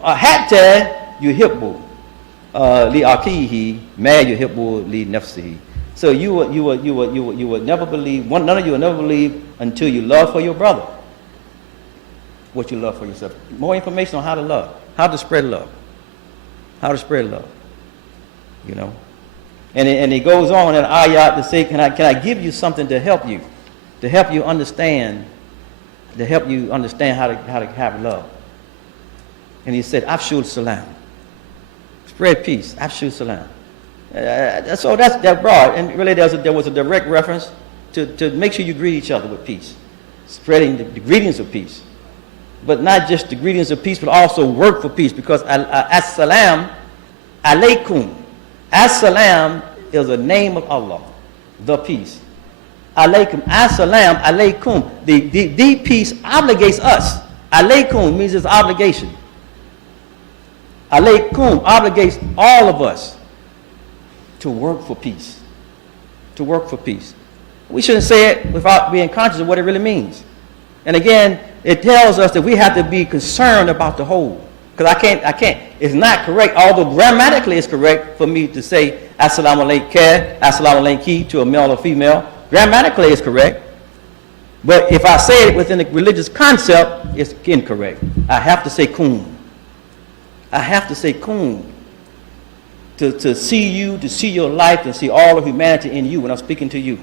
Hatta yuhibbu li akihi ma yuhibbu li nafsihi. So you would never believe. None of you will never believe until you love for your brother what you love for yourself. More information on how to love, how to spread love. How to spread love, and he goes on in ayat to say, can I give you something to help you understand how to have love? And he said, Afshul salam, spread peace, Afshul salam. So that's broad, and really there was a direct reference to make sure you greet each other with peace, spreading the greetings of peace. But not just the greetings of peace, but also work for peace. Because as-salam alaykum. As-salam is a name of Allah, the peace. Alaykum. As-salam alaykum. The peace obligates us. Alaykum means it's obligation. Alaykum obligates all of us to work for peace. To work for peace. We shouldn't say it without being conscious of what it really means. And again, it tells us that we have to be concerned about the whole, Because I can't, it's not correct, although grammatically it's correct for me to say, Assalamu alaikum, Assalamu alaikum to a male or female. Grammatically it's correct. But if I say it within the religious concept, it's incorrect. I have to say kun. I have to say kun. To see you, to see your life, and see all of humanity in you when I'm speaking to you.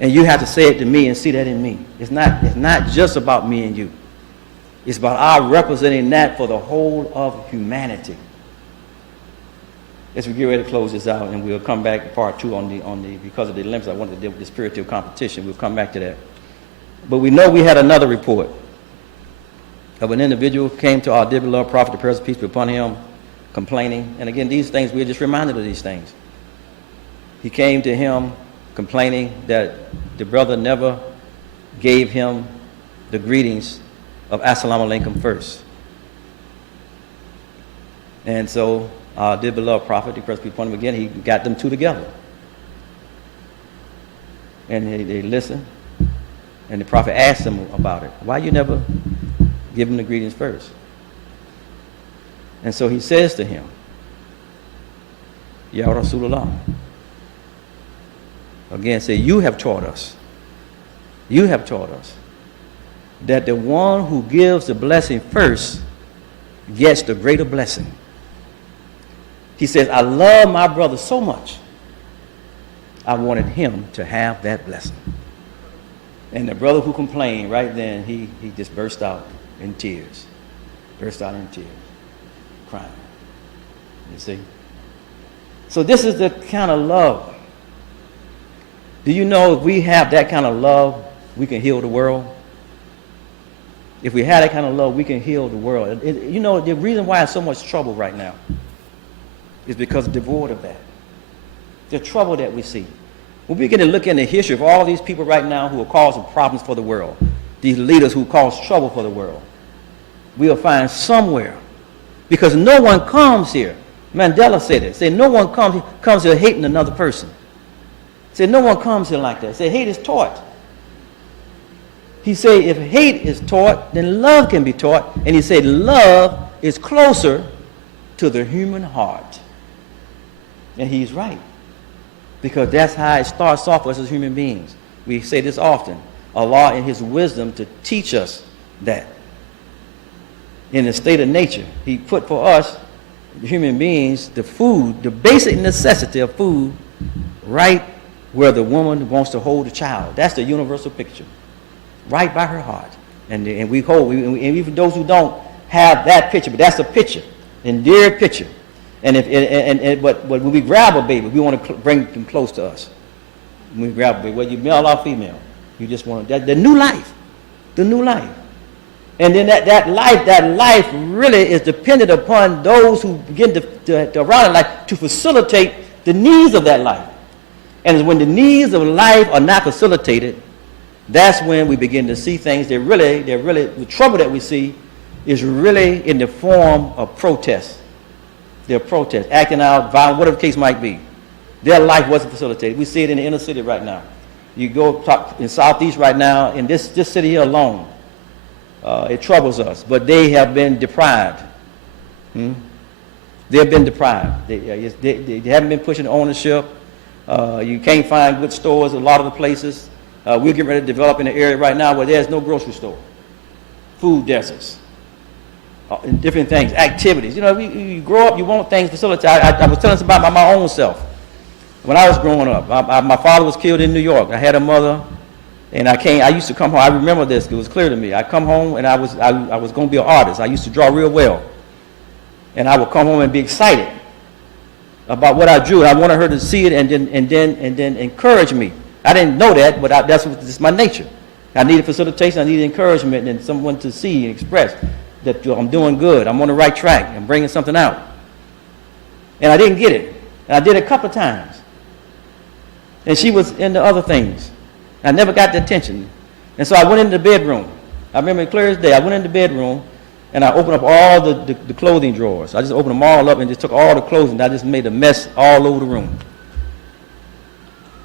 And you have to say it to me and see that in me. It's not just about me and you. It's about our representing that for the whole of humanity. As we get ready to close this out, and we'll come back to part 2 on the because of the Olympics, I wanted to deal with the spiritual competition. We'll come back to that. But we know we had another report of an individual who came to our dear beloved prophet, the praise of peace be upon him, complaining. And again, these things, we're just reminded of these things. He came to him complaining that the brother never gave him the greetings of Assalamu alaikum first. And so our dear beloved prophet, the praise be upon him again, he got them two together. And they listened. And the prophet asked him about it. Why you never give him the greetings first? And so he says to him, Ya Rasulullah. Again, say, you have taught us that the one who gives the blessing first gets the greater blessing. He says, I love my brother so much, I wanted him to have that blessing. And the brother who complained, right then, he just burst out in tears. Crying. You see? So this is the kind of love. Do you know if we have that kind of love, we can heal the world? If we have that kind of love, we can heal the world. You know, the reason why it's so much trouble right now is because devoid of that. The trouble that we see. When we begin to look in the history of all these people right now who are causing problems for the world, these leaders who cause trouble for the world, we'll find somewhere. Because no one comes here. Mandela said it. Said no one comes here hating another person. Said no one comes here like that. Said hate is taught. He said if hate is taught, then love can be taught. And he said love is closer to the human heart. And he's right. Because that's how it starts off with us as human beings. We say this often. Allah in his wisdom to teach us that. In the state of nature, he put for us, human beings, the food, the basic necessity of food, right where the woman wants to hold the child. That's the universal picture. Right by her heart. And we hold, and even those who don't have that picture, but that's a picture, an endeared picture. But when we grab a baby, we want to bring them close to us. When we grab a baby, whether you're male or female, you just want the new life. And then that life really is dependent upon those who begin to around life to facilitate the needs of that life. And when the needs of life are not facilitated, that's when we begin to see things that really, the trouble that we see is really in the form of protest. They're protest, acting out, violent, whatever the case might be. Their life wasn't facilitated. We see it in the inner city right now. You go in Southeast right now, in this city here alone, it troubles us. But they have been deprived. They have been deprived. They haven't been pushing ownership. You can't find good stores in a lot of the places. We're getting ready to develop in an area right now where there's no grocery store. Food deserts. And different things, activities. You know, you grow up, you want things facilitated. I was telling us about my own self. When I was growing up, my father was killed in New York. I had a mother, and I used to come home. I remember this. It was clear to me. I come home, and I was going to be an artist. I used to draw real well. And I would come home and be excited about what I drew. And I wanted her to see it and then encourage me. I didn't know that, but that's my nature. I needed facilitation. I needed encouragement and someone to see and express that I'm doing good. I'm on the right track. I'm bringing something out. And I didn't get it. And I did it a couple of times. And she was into other things. I never got the attention. And so I went into the bedroom. I remember it clear as day. I went into the bedroom and I opened up all the clothing drawers. I just opened them all up and just took all the clothes and I just made a mess all over the room.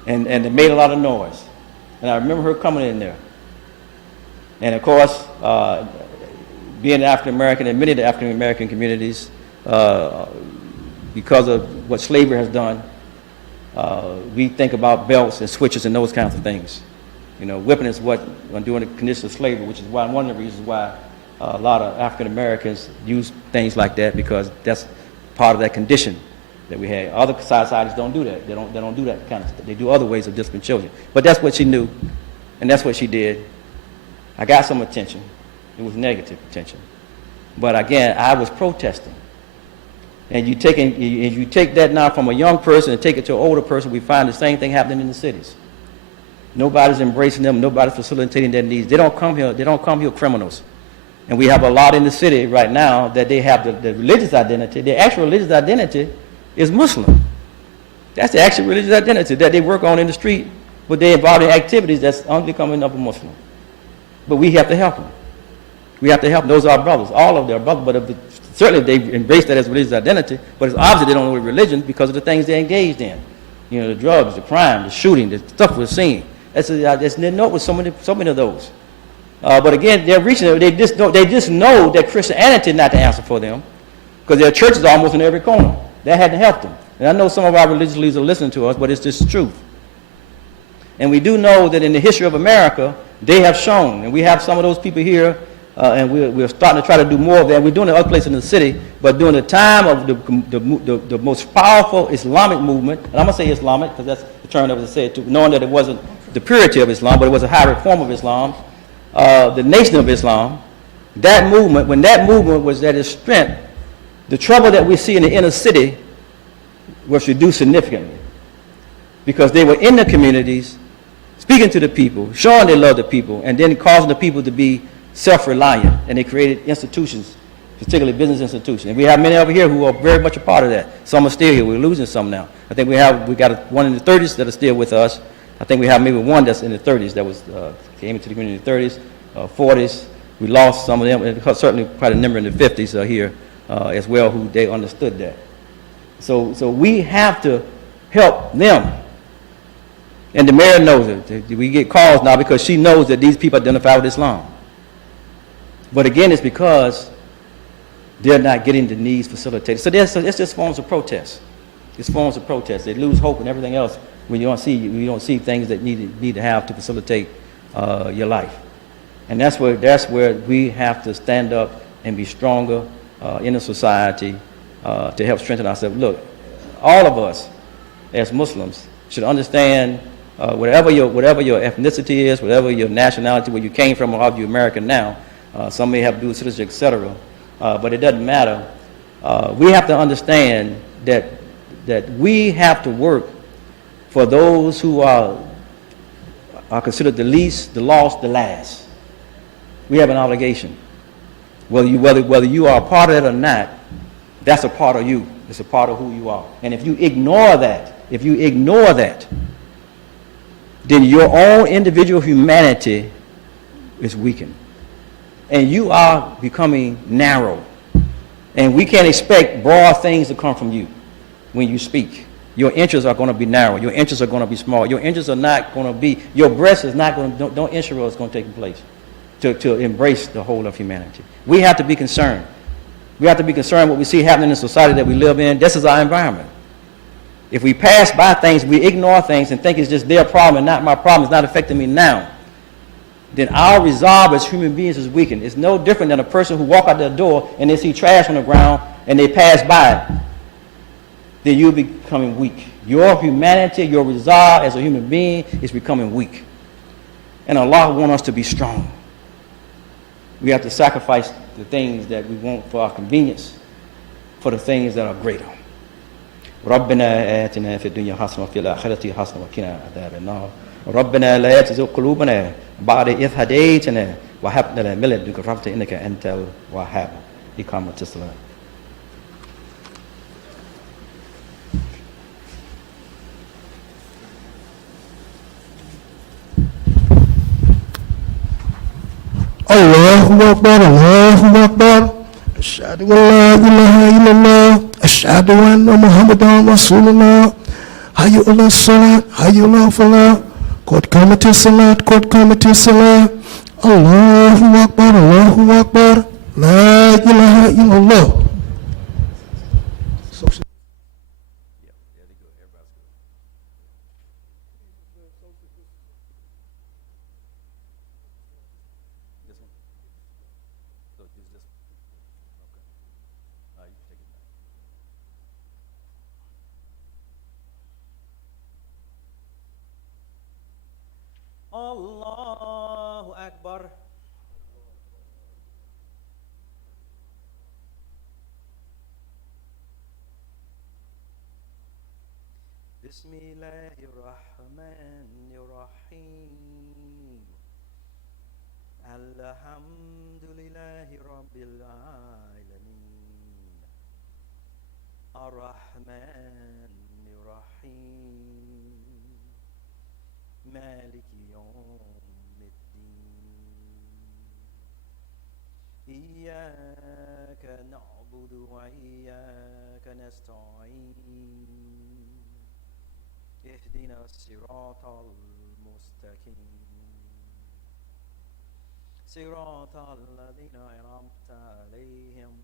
And it made a lot of noise. And I remember her coming in there. And of course, being African American in many of the African American communities, because of what slavery has done, we think about belts and switches and those kinds of things. You know, whipping is what, during the condition of slavery, which is why one of the reasons why a lot of African Americans use things like that, because that's part of that condition that we had. Other societies don't do that. They don't do that kind of stuff. They do other ways of disciplining children. But that's what she knew, and that's what she did. I got some attention. It was negative attention. But again, I was protesting. And you take that now from a young person and take it to an older person, we find the same thing happening in the cities. Nobody's embracing them. Nobody's facilitating their needs. They don't come here criminals. And we have a lot in the city right now that they have the religious identity. Their actual religious identity is Muslim. That's the actual religious identity that they work on in the street, but they involve in activities that's unbecoming of a Muslim. But we have to help them. We have to help them. Those are our brothers. All of them are brothers, but certainly they embrace that as religious identity, but it's obvious they don't know religion because of the things they're engaged in. You know, the drugs, the crime, the shooting, the stuff we're seeing. They know with so many of those. But again, they're reaching. They just know that Christianity is not the answer for them, because there are churches almost in every corner. That hadn't helped them. And I know some of our religious leaders are listening to us, but it's just the truth. And we do know that in the history of America, they have shown, and we have some of those people here, and we're starting to try to do more of that. We're doing it other places in the city, but during the time of the most powerful Islamic movement, and I'm going to say Islamic because that's the term that was said, to knowing that it wasn't the purity of Islam, but it was a higher form of Islam, the Nation of Islam, that movement, when that movement was at its strength, the trouble that we see in the inner city was reduced significantly, because they were in the communities, speaking to the people, showing they love the people, and then causing the people to be self-reliant, and they created institutions, particularly business institutions. And we have many over here who are very much a part of that. Some are still here. We're losing some now. I think we got one in the 30s that are still with us. I think we have maybe one that's in the 30s that was came into the community in the 30s, 40s. We lost some of them, and certainly quite a number in the 50s are here as well, who they understood that. So we have to help them. And the mayor knows it. We get calls now because she knows that these people identify with Islam. But again, it's because they're not getting the needs facilitated. So it's just forms of protest. It's forms of protest. They lose hope and everything else when you don't see things that need to have to facilitate your life. And that's where we have to stand up and be stronger in a society to help strengthen ourselves. Look, all of us as Muslims should understand whatever your ethnicity is, whatever your nationality, where you came from, or how you're American now. Some may have dual citizenship, etc. But it doesn't matter. We have to understand that we have to work for those who are considered the least, the lost, the last. We have an obligation. Whether you are a part of that or not, that's a part of you. It's a part of who you are. And if you ignore that, then your own individual humanity is weakened. And you are becoming narrow. And we can't expect broad things to come from you when you speak. Your interests are going to be narrow. Your interests are going to be small. Your interests are not going to be, your breast is not going to, don't ensure what's going to take place to embrace the whole of humanity. We have to be concerned. We have to be concerned what we see happening in the society that we live in. This is our environment. If we pass by things, we ignore things and think it's just their problem and not my problem, it's not affecting me now, then our resolve as human beings is weakened. It's no different than a person who walk out their door and they see trash on the ground and they pass by it. Then you're becoming weak. Your humanity, your resolve as a human being is becoming weak. And Allah wants us to be strong. We have to sacrifice the things that we want for our convenience for the things that are greater. ربنا آتنا في الدنيا حسنة وفي الآخرة حسنة وقنا عذاب النار ربنا لا تزغ قلوبنا بعد إذ هديتنا وهب لنا من لدنك رحمة إنك أنت الوهاب. إقامة الصلاة. الله أكبر الله أكبر أشهد أن لا إله إلا الله أشهد أن محمدا رسول الله حي على الصلاة حي على الفلاح قد قامت الصلاة قد قامت الصلاة الله أكبر الله أكبر La ilaha illallah. Social. Yeah, yeah, they good. Everybody's good. This one? So use this one. Okay. You can take it back. Allahu Akbar. Bismillahirrahmanirrahim. Alhamdulillahi Rabbil Alamin. Ar-Rahmanir-Rahim. Maliki Yawmiddin. Iyyaka na'budu wa iyyaka nasta'in. اهدنا الصراط المستقيم صراط الذين أنعمت عليهم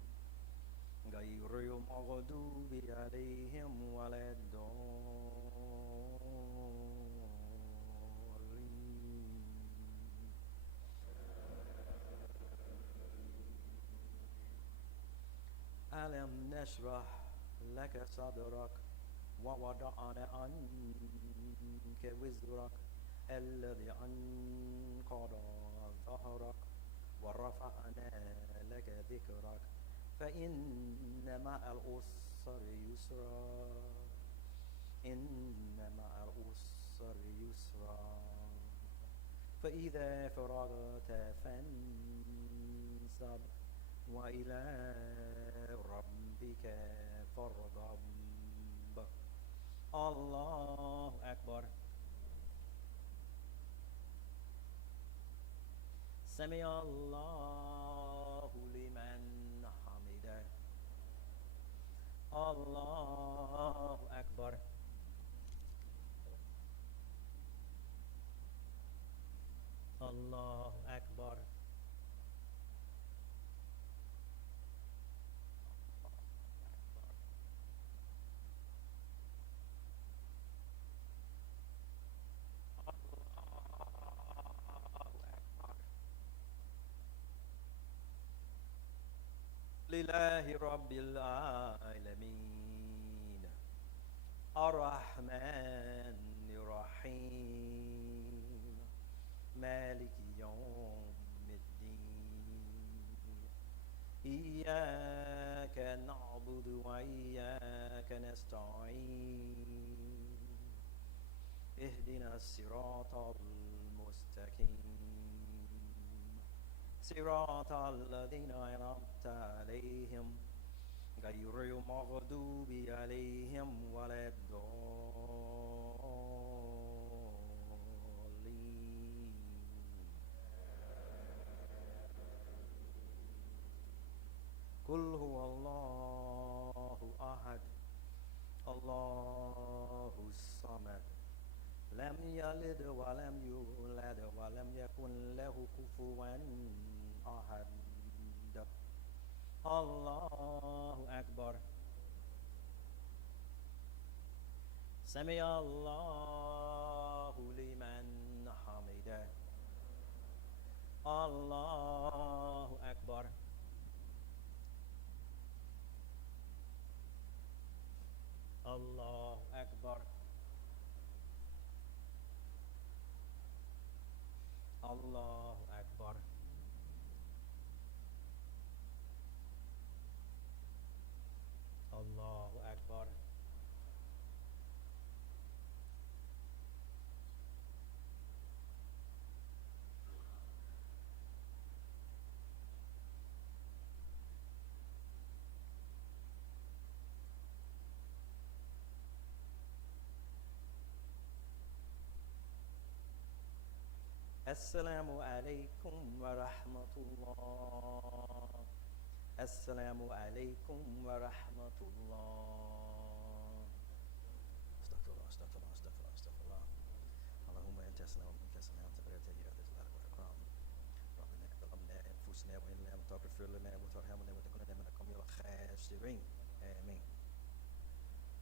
غير المغضوب عليهم ولا الضالين ألم نشرح لك صدرك ووضعنا عنك وزرك الذي أنقض ظهرك ورفعنا لك ذكرك فإن مع العسر يسرا إن مع العسر يسرا فإذا فرغت فانصب وإلى ربك فارغب الله أكبر سمع الله لمن حمده الله أكبر الله أكبر لله رب العالمين الرحمن الرحيم مالك يوم الدين إياك نعبد وإياك نستعين اهدنا الصراط المستقيم صراط الذين أنعمت عليهم غير المغضوب عليهم ولا الضالين قل هو الله أحد الله الصمد لم يلد ولم يولد ولم يكن له كفوا أحد الله أكبر سمع الله لمن حمده الله أكبر الله أكبر الله أكبر الله أكبر السلام عليكم ورحمة الله السلام عليكم ورحمة الله استغفر الله استغفر الله استغفر الله استغفر الله اللهم أنت السلام ومنك السلام تبارك يا ذا الجلال والإكرام ربنا ظلمنا أنفسنا وإن لم وتغفر لنا وترحمنا وتكلنا من القوم الخاسرين آمين.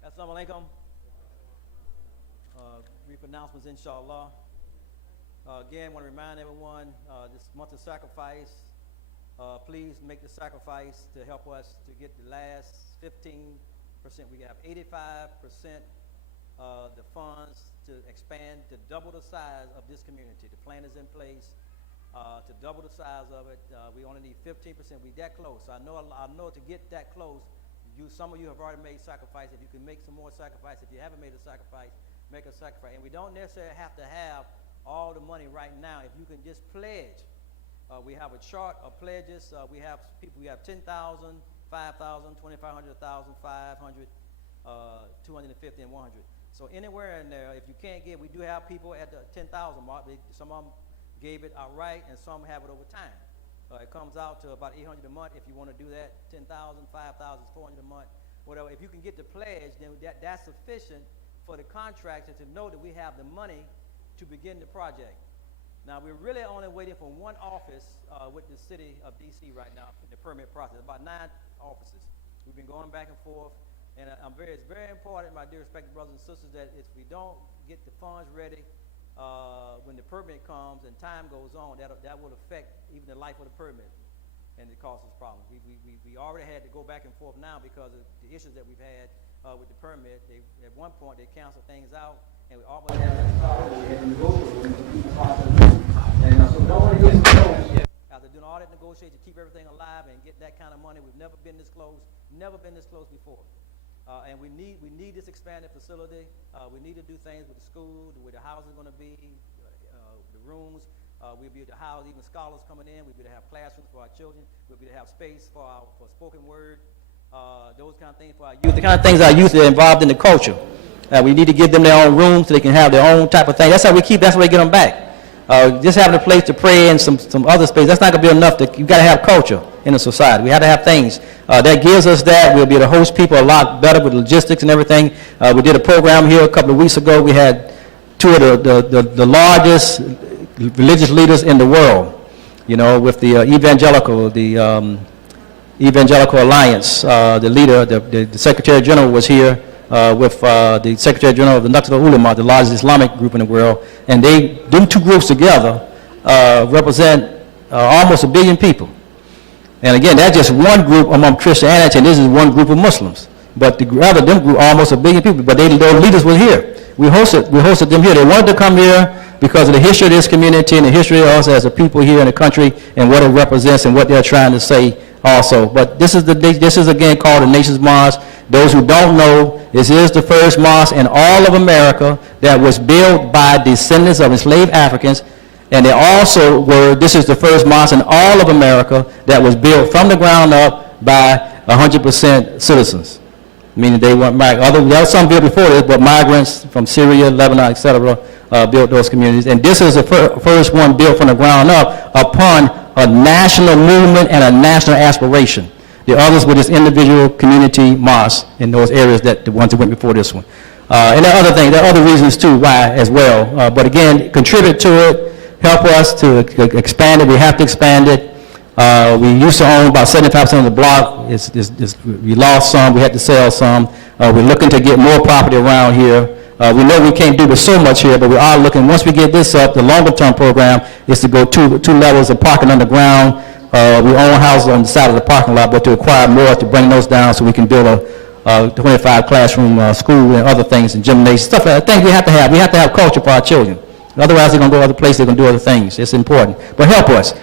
Assalamu alaikum. Brief announcements, inshallah. Again, want to remind everyone, this month of sacrifice, please make the sacrifice to help us to get the last 15%. We have 85% the funds to expand, to double the size of this community. The plan is in place to double the size of it. We only need 15%. We're that close. I know to get that close, some of you have already made sacrifice. If you can make some more sacrifice, if you haven't made a sacrifice, make a sacrifice. And we don't necessarily have to have all the money right now. If you can just pledge. We have a chart of pledges. We have people, we have 10,000, 5,000, 2,500, 1,000, 500, 250, and 100. So anywhere in there, if you can't give, we do have people at the 10,000 mark. Some of them gave it outright, and some have it over time. It comes out to about 800 a month if you want to do that. 10,000, 5,000, 400 a month, whatever. If you can get the pledge, then that's sufficient for the contractor to know that we have the money to begin the project. Now, we're really only waiting for one office with the city of D.C. right now in the permit process, about 9 offices. We've been going back and forth, and it's very important, my dear respected brothers and sisters, that if we don't get the funds ready when the permit comes and time goes on, that will affect even the life of the permit, and it causes problems. We already had to go back and forth now because of the issues that we've had with the permit. At one point, they canceled things out, and we almost had to start over and go through and so no one gets close. After doing all that negotiation to keep everything alive and get that kind of money, we've never been this close before. And we need this expanded facility. We need to do things with the school, where the housing is going to be, the rooms. We'll be able to house even scholars coming in. We'll be able to have classrooms for our children. We'll be able to have space for spoken word, those kind of things for our youth. The kind of things our youth are involved in the culture. We need to give them their own room so they can have their own type of thing. That's how we get them back. Just having a place to pray and some other space, that's not going to be enough. You got to have culture in a society. We have to have things. That gives us that. We'll be able to host people a lot better with logistics and everything. We did a program here a couple of weeks ago. We had 2 of the largest religious leaders in the world, with the Evangelical Alliance. The leader, the Secretary General was here. With the Secretary General of the Nahdlatul Ulama, the largest Islamic group in the world, and them 2 groups together represent almost 1 billion people. And again, that's just one group among Christianity, and this is one group of Muslims. But them group almost 1 billion people. But those leaders were here. We hosted them here. They wanted to come here because of the history of this community and the history of us as a people here in the country and what it represents and what they're trying to say also. But this is again called the Nation's Mosque. Those who don't know, this is the first mosque in all of America that was built by descendants of enslaved Africans, and this is the first mosque in all of America that was built from the ground up by 100% citizens, meaning they weren't migrants. There was some built before this, but migrants from Syria, Lebanon, etc., built those communities. And this is the first one built from the ground up upon a national movement and a national aspiration. The others were just individual community mosques in those areas the ones that went before this one. And there are other things, there are other reasons too why as well. But again, contribute to it, help us to expand it. We have to expand it. We used to own about 75% of the block. We lost some, we had to sell some. We're looking to get more property around here. We know we can't do so much here, but we are looking, once we get this up, the longer term program is to go two levels of parking underground. We own houses on the side of the parking lot, but to acquire more to bring those down so we can build a 25 classroom school and other things and gymnasium, stuff like that. Things we have to have. We have to have culture for our children. Otherwise, they're going to go other places, they're going to do other things. It's important. But help us,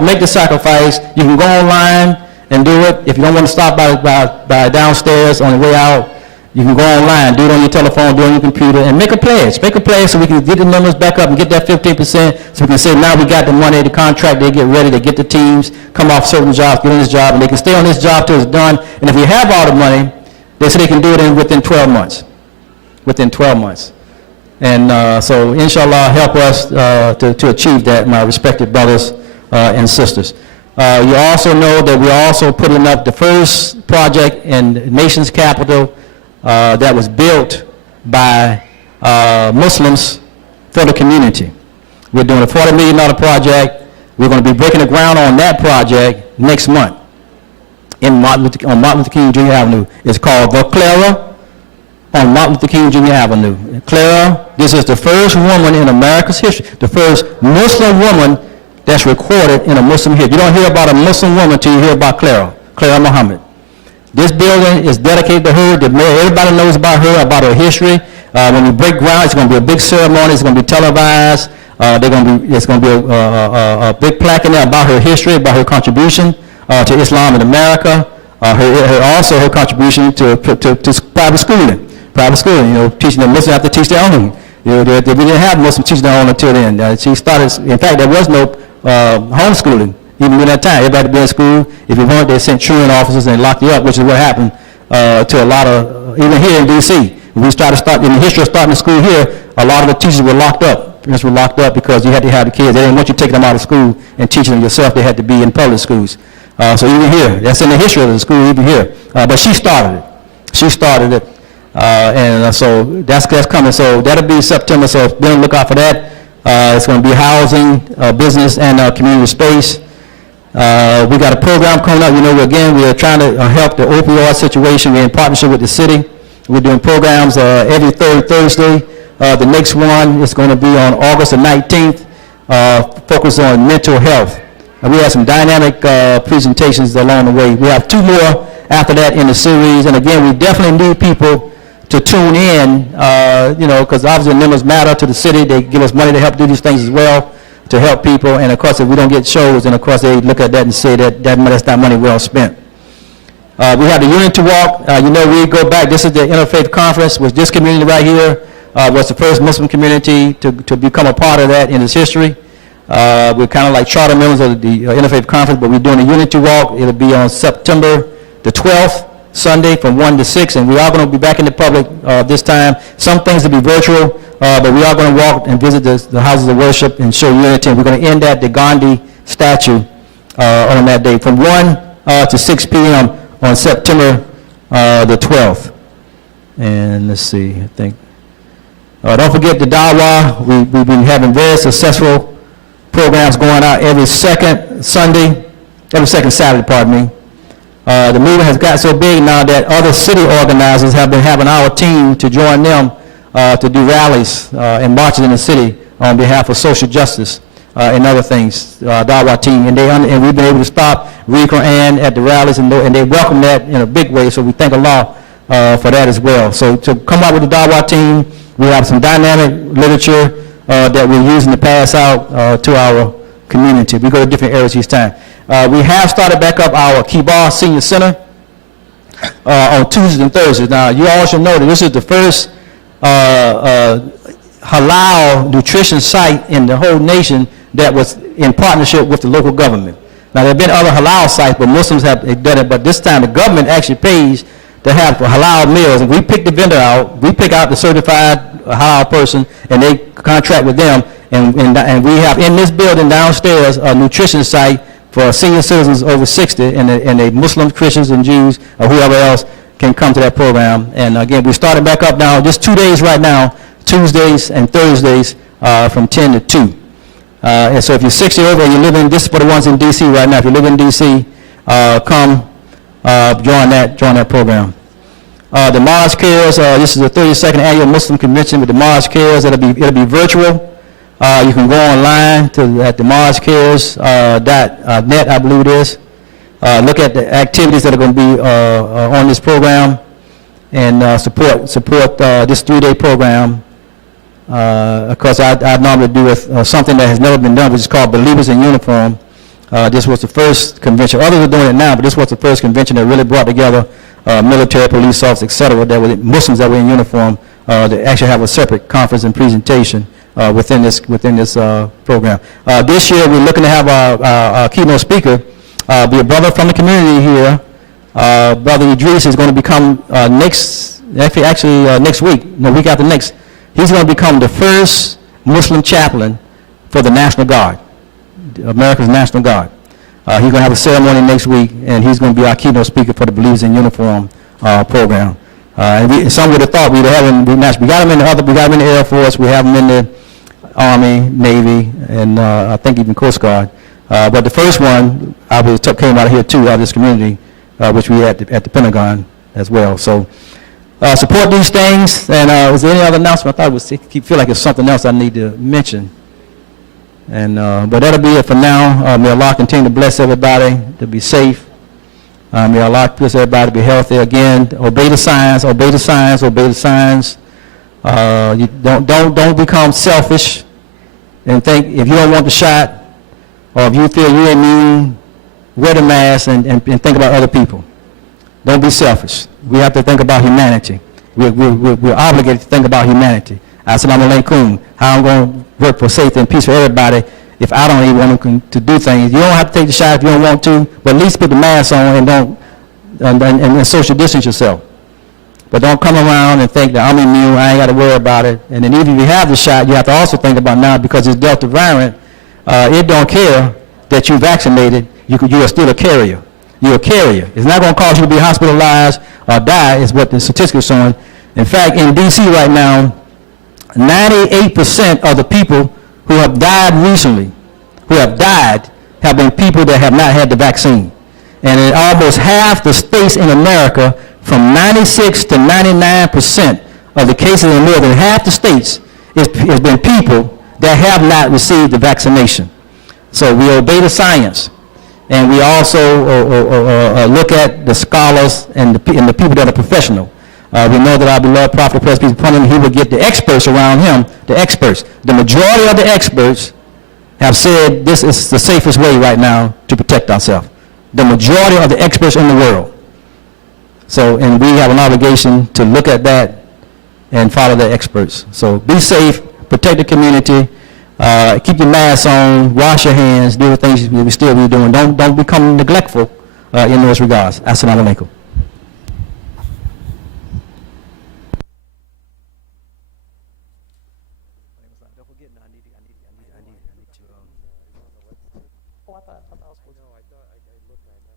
make the sacrifice. You can go online and do it. If you don't want to stop by downstairs on the way out, you can go online, do it on your telephone, do it on your computer, and make a pledge. Make a pledge so we can get the numbers back up and get that 15%, so we can say now we got the money, the contract, they get ready, they get the teams, come off certain jobs, get on this job, and they can stay on this job till it's done. And if you have all the money, they say they can do it within 12 months. Within 12 months. And so, inshallah, help us to achieve that, my respected brothers and sisters. You also know that we're also putting up the first project in the nation's capital that was built by Muslims for the community. We're doing a $40 million project. We're going to be breaking the ground on that project next month on Martin Luther King Jr. Avenue. It's called The Clara on Martin Luther King Jr. Avenue. Clara, this is the first woman in America's history, the first Muslim woman that's recorded in a Muslim history. You don't hear about a Muslim woman until you hear about Clara Muhammad. This building is dedicated to her. Everybody knows about her history. When we break ground, it's going to be a big ceremony. It's going to be televised. It's going to be a big plaque in there about her history, about her contribution to Islam in America. Also her contribution to private schooling. Teaching the Muslims have to teach their own. We didn't have Muslims teaching their own until then. She started. In fact, there was no homeschooling. Even during that time, everybody had to be in school. If you weren't, they sent truant officers and locked you up, which is what happened to a lot of, even here in D.C. When we started in the history of starting the school here, a lot of the teachers were locked up. Parents were locked up because you had to have the kids. They didn't want you taking them out of school and teaching them yourself. They had to be in public schools. So even here, that's in the history of the school, even here. But she started it. She started it. So that's coming. So that'll be September. So be on the lookout for that. It's going to be housing, business, and community space. We got a program coming up. Again, we're trying to help the opioid situation. We're in partnership with the city. We're doing programs every third Thursday. The next one is going to be on August the 19th, focused on mental health. And we have some dynamic presentations along the way. We have 2 more after that in the series. And again, we definitely need people to tune in, because obviously numbers matter to the city. They give us money to help do these things as well, to help people. And of course, if we don't get shows, then of course they look at that and say that's not money well spent. We have the Unity Walk. We go back. This is the Interfaith Conference, which this community right here was the first Muslim community to become a part of that in its history. We're kind of like charter members of the Interfaith Conference, but we're doing a Unity Walk. It'll be on September the 12th, Sunday from 1 to 6, and we are going to be back in the public this time. Some things will be virtual, but we are going to walk and visit the houses of worship and show unity. And we're going to end at the Gandhi statue on that day from 1 to 6 p.m. on September the 12th. And let's see, I think. Don't forget the Dawah. We've been having very successful programs going out every second Saturday, pardon me. The movement has got so big now that other city organizers have been having our team to join them to do rallies and marches in the city on behalf of social justice and other things, Dawah team. And we've been able to stop read Quran at the rallies, and they welcome that in a big way, so we thank Allah for that as well. So to come out with the Dawah team, we have some dynamic literature that we're using to pass out to our community. We go to different areas each time. We have started back up our Kibar Senior Center on Tuesdays and Thursdays. Now, you all should know that this is the first halal nutrition site in the whole nation that was in partnership with the local government. Now, there have been other halal sites, but Muslims have done it, but this time the government actually pays to have halal meals. And we pick the vendor out, we pick out the certified halal person, and they contract with them. And we have in this building downstairs a nutrition site for senior citizens over 60, and the Muslims, Christians, and Jews, or whoever else can come to that program. And again, we started back up now, just 2 days right now, Tuesdays and Thursdays from 10 to 2. And so if you're 60 over and you live in, this is for the ones in D.C. right now, if you live in D.C., come join that program. The Mars Cares, this is the 32nd annual Muslim convention with the Mars Cares. It'll be virtual. You can go online at the marscares.net, I believe it is. Look at the activities that are going to be on this program, and support this 3-day program. Of course, I normally do with something that has never been done, which is called Believers in Uniform. This was the first convention. Others are doing it now, but this was the first convention that really brought together military, police officers, etc., that were Muslims that were in uniform to actually have a separate conference and presentation within this program. This year, we're looking to have our keynote speaker be a brother from the community here. Brother Idris is going to become next week, the week after next. He's going to become the first Muslim chaplain for the National Guard, America's National Guard. He's going to have a ceremony next week, and he's going to be our keynote speaker for the Believers in Uniform program. And some would have thought we'd have him. We got him in the Air Force. We have him in the Army, Navy, and I think even Coast Guard. But the first one, came out of here too, out of this community, which we had at the Pentagon as well. So support these things. And was there any other announcement? I thought feel like it's something else I need to mention. And but that'll be it for now. May Allah continue to bless everybody, to be safe. May Allah bless everybody to be healthy. Again, obey the signs, obey the signs, obey the signs. You don't become selfish and think if you don't want the shot or if you feel you're immune, wear the mask and think about other people. Don't be selfish. We have to think about humanity. We're obligated to think about humanity. Assalamu alaikum. How I'm going to work for safety and peace for everybody if I don't even want to do things. You don't have to take the shot if you don't want to, but at least put the mask on and don't and social distance yourself. But don't come around and think that I'm immune, I ain't got to worry about it. And then even if you have the shot, you have to also think about now, because it's Delta variant, it don't care that you vaccinated, you are still a carrier. You're a carrier. It's not going to cause you to be hospitalized or die, is what the statistics are showing. In fact, in D.C. right now, 98% of the people who have died recently, have been people that have not had the vaccine. And in almost half the states in America, from 96 to 99% of the cases in more than half the states, has been people that have not received the vaccination. So we obey the science. And we also look at the scholars and the people that are professional. We know that our beloved Prophet, peace be upon him, he will get the experts around him, the experts. The majority of the experts have said this is the safest way right now to protect ourselves. The majority of the experts in the world. So, and we have an obligation to look at that and follow the experts. So be safe, protect the community, keep your mask on, wash your hands, do the things we still be doing. Don't become neglectful in those regards. Assalamu alaikum. Oh, I thought I was supposed to. No, I looked at it.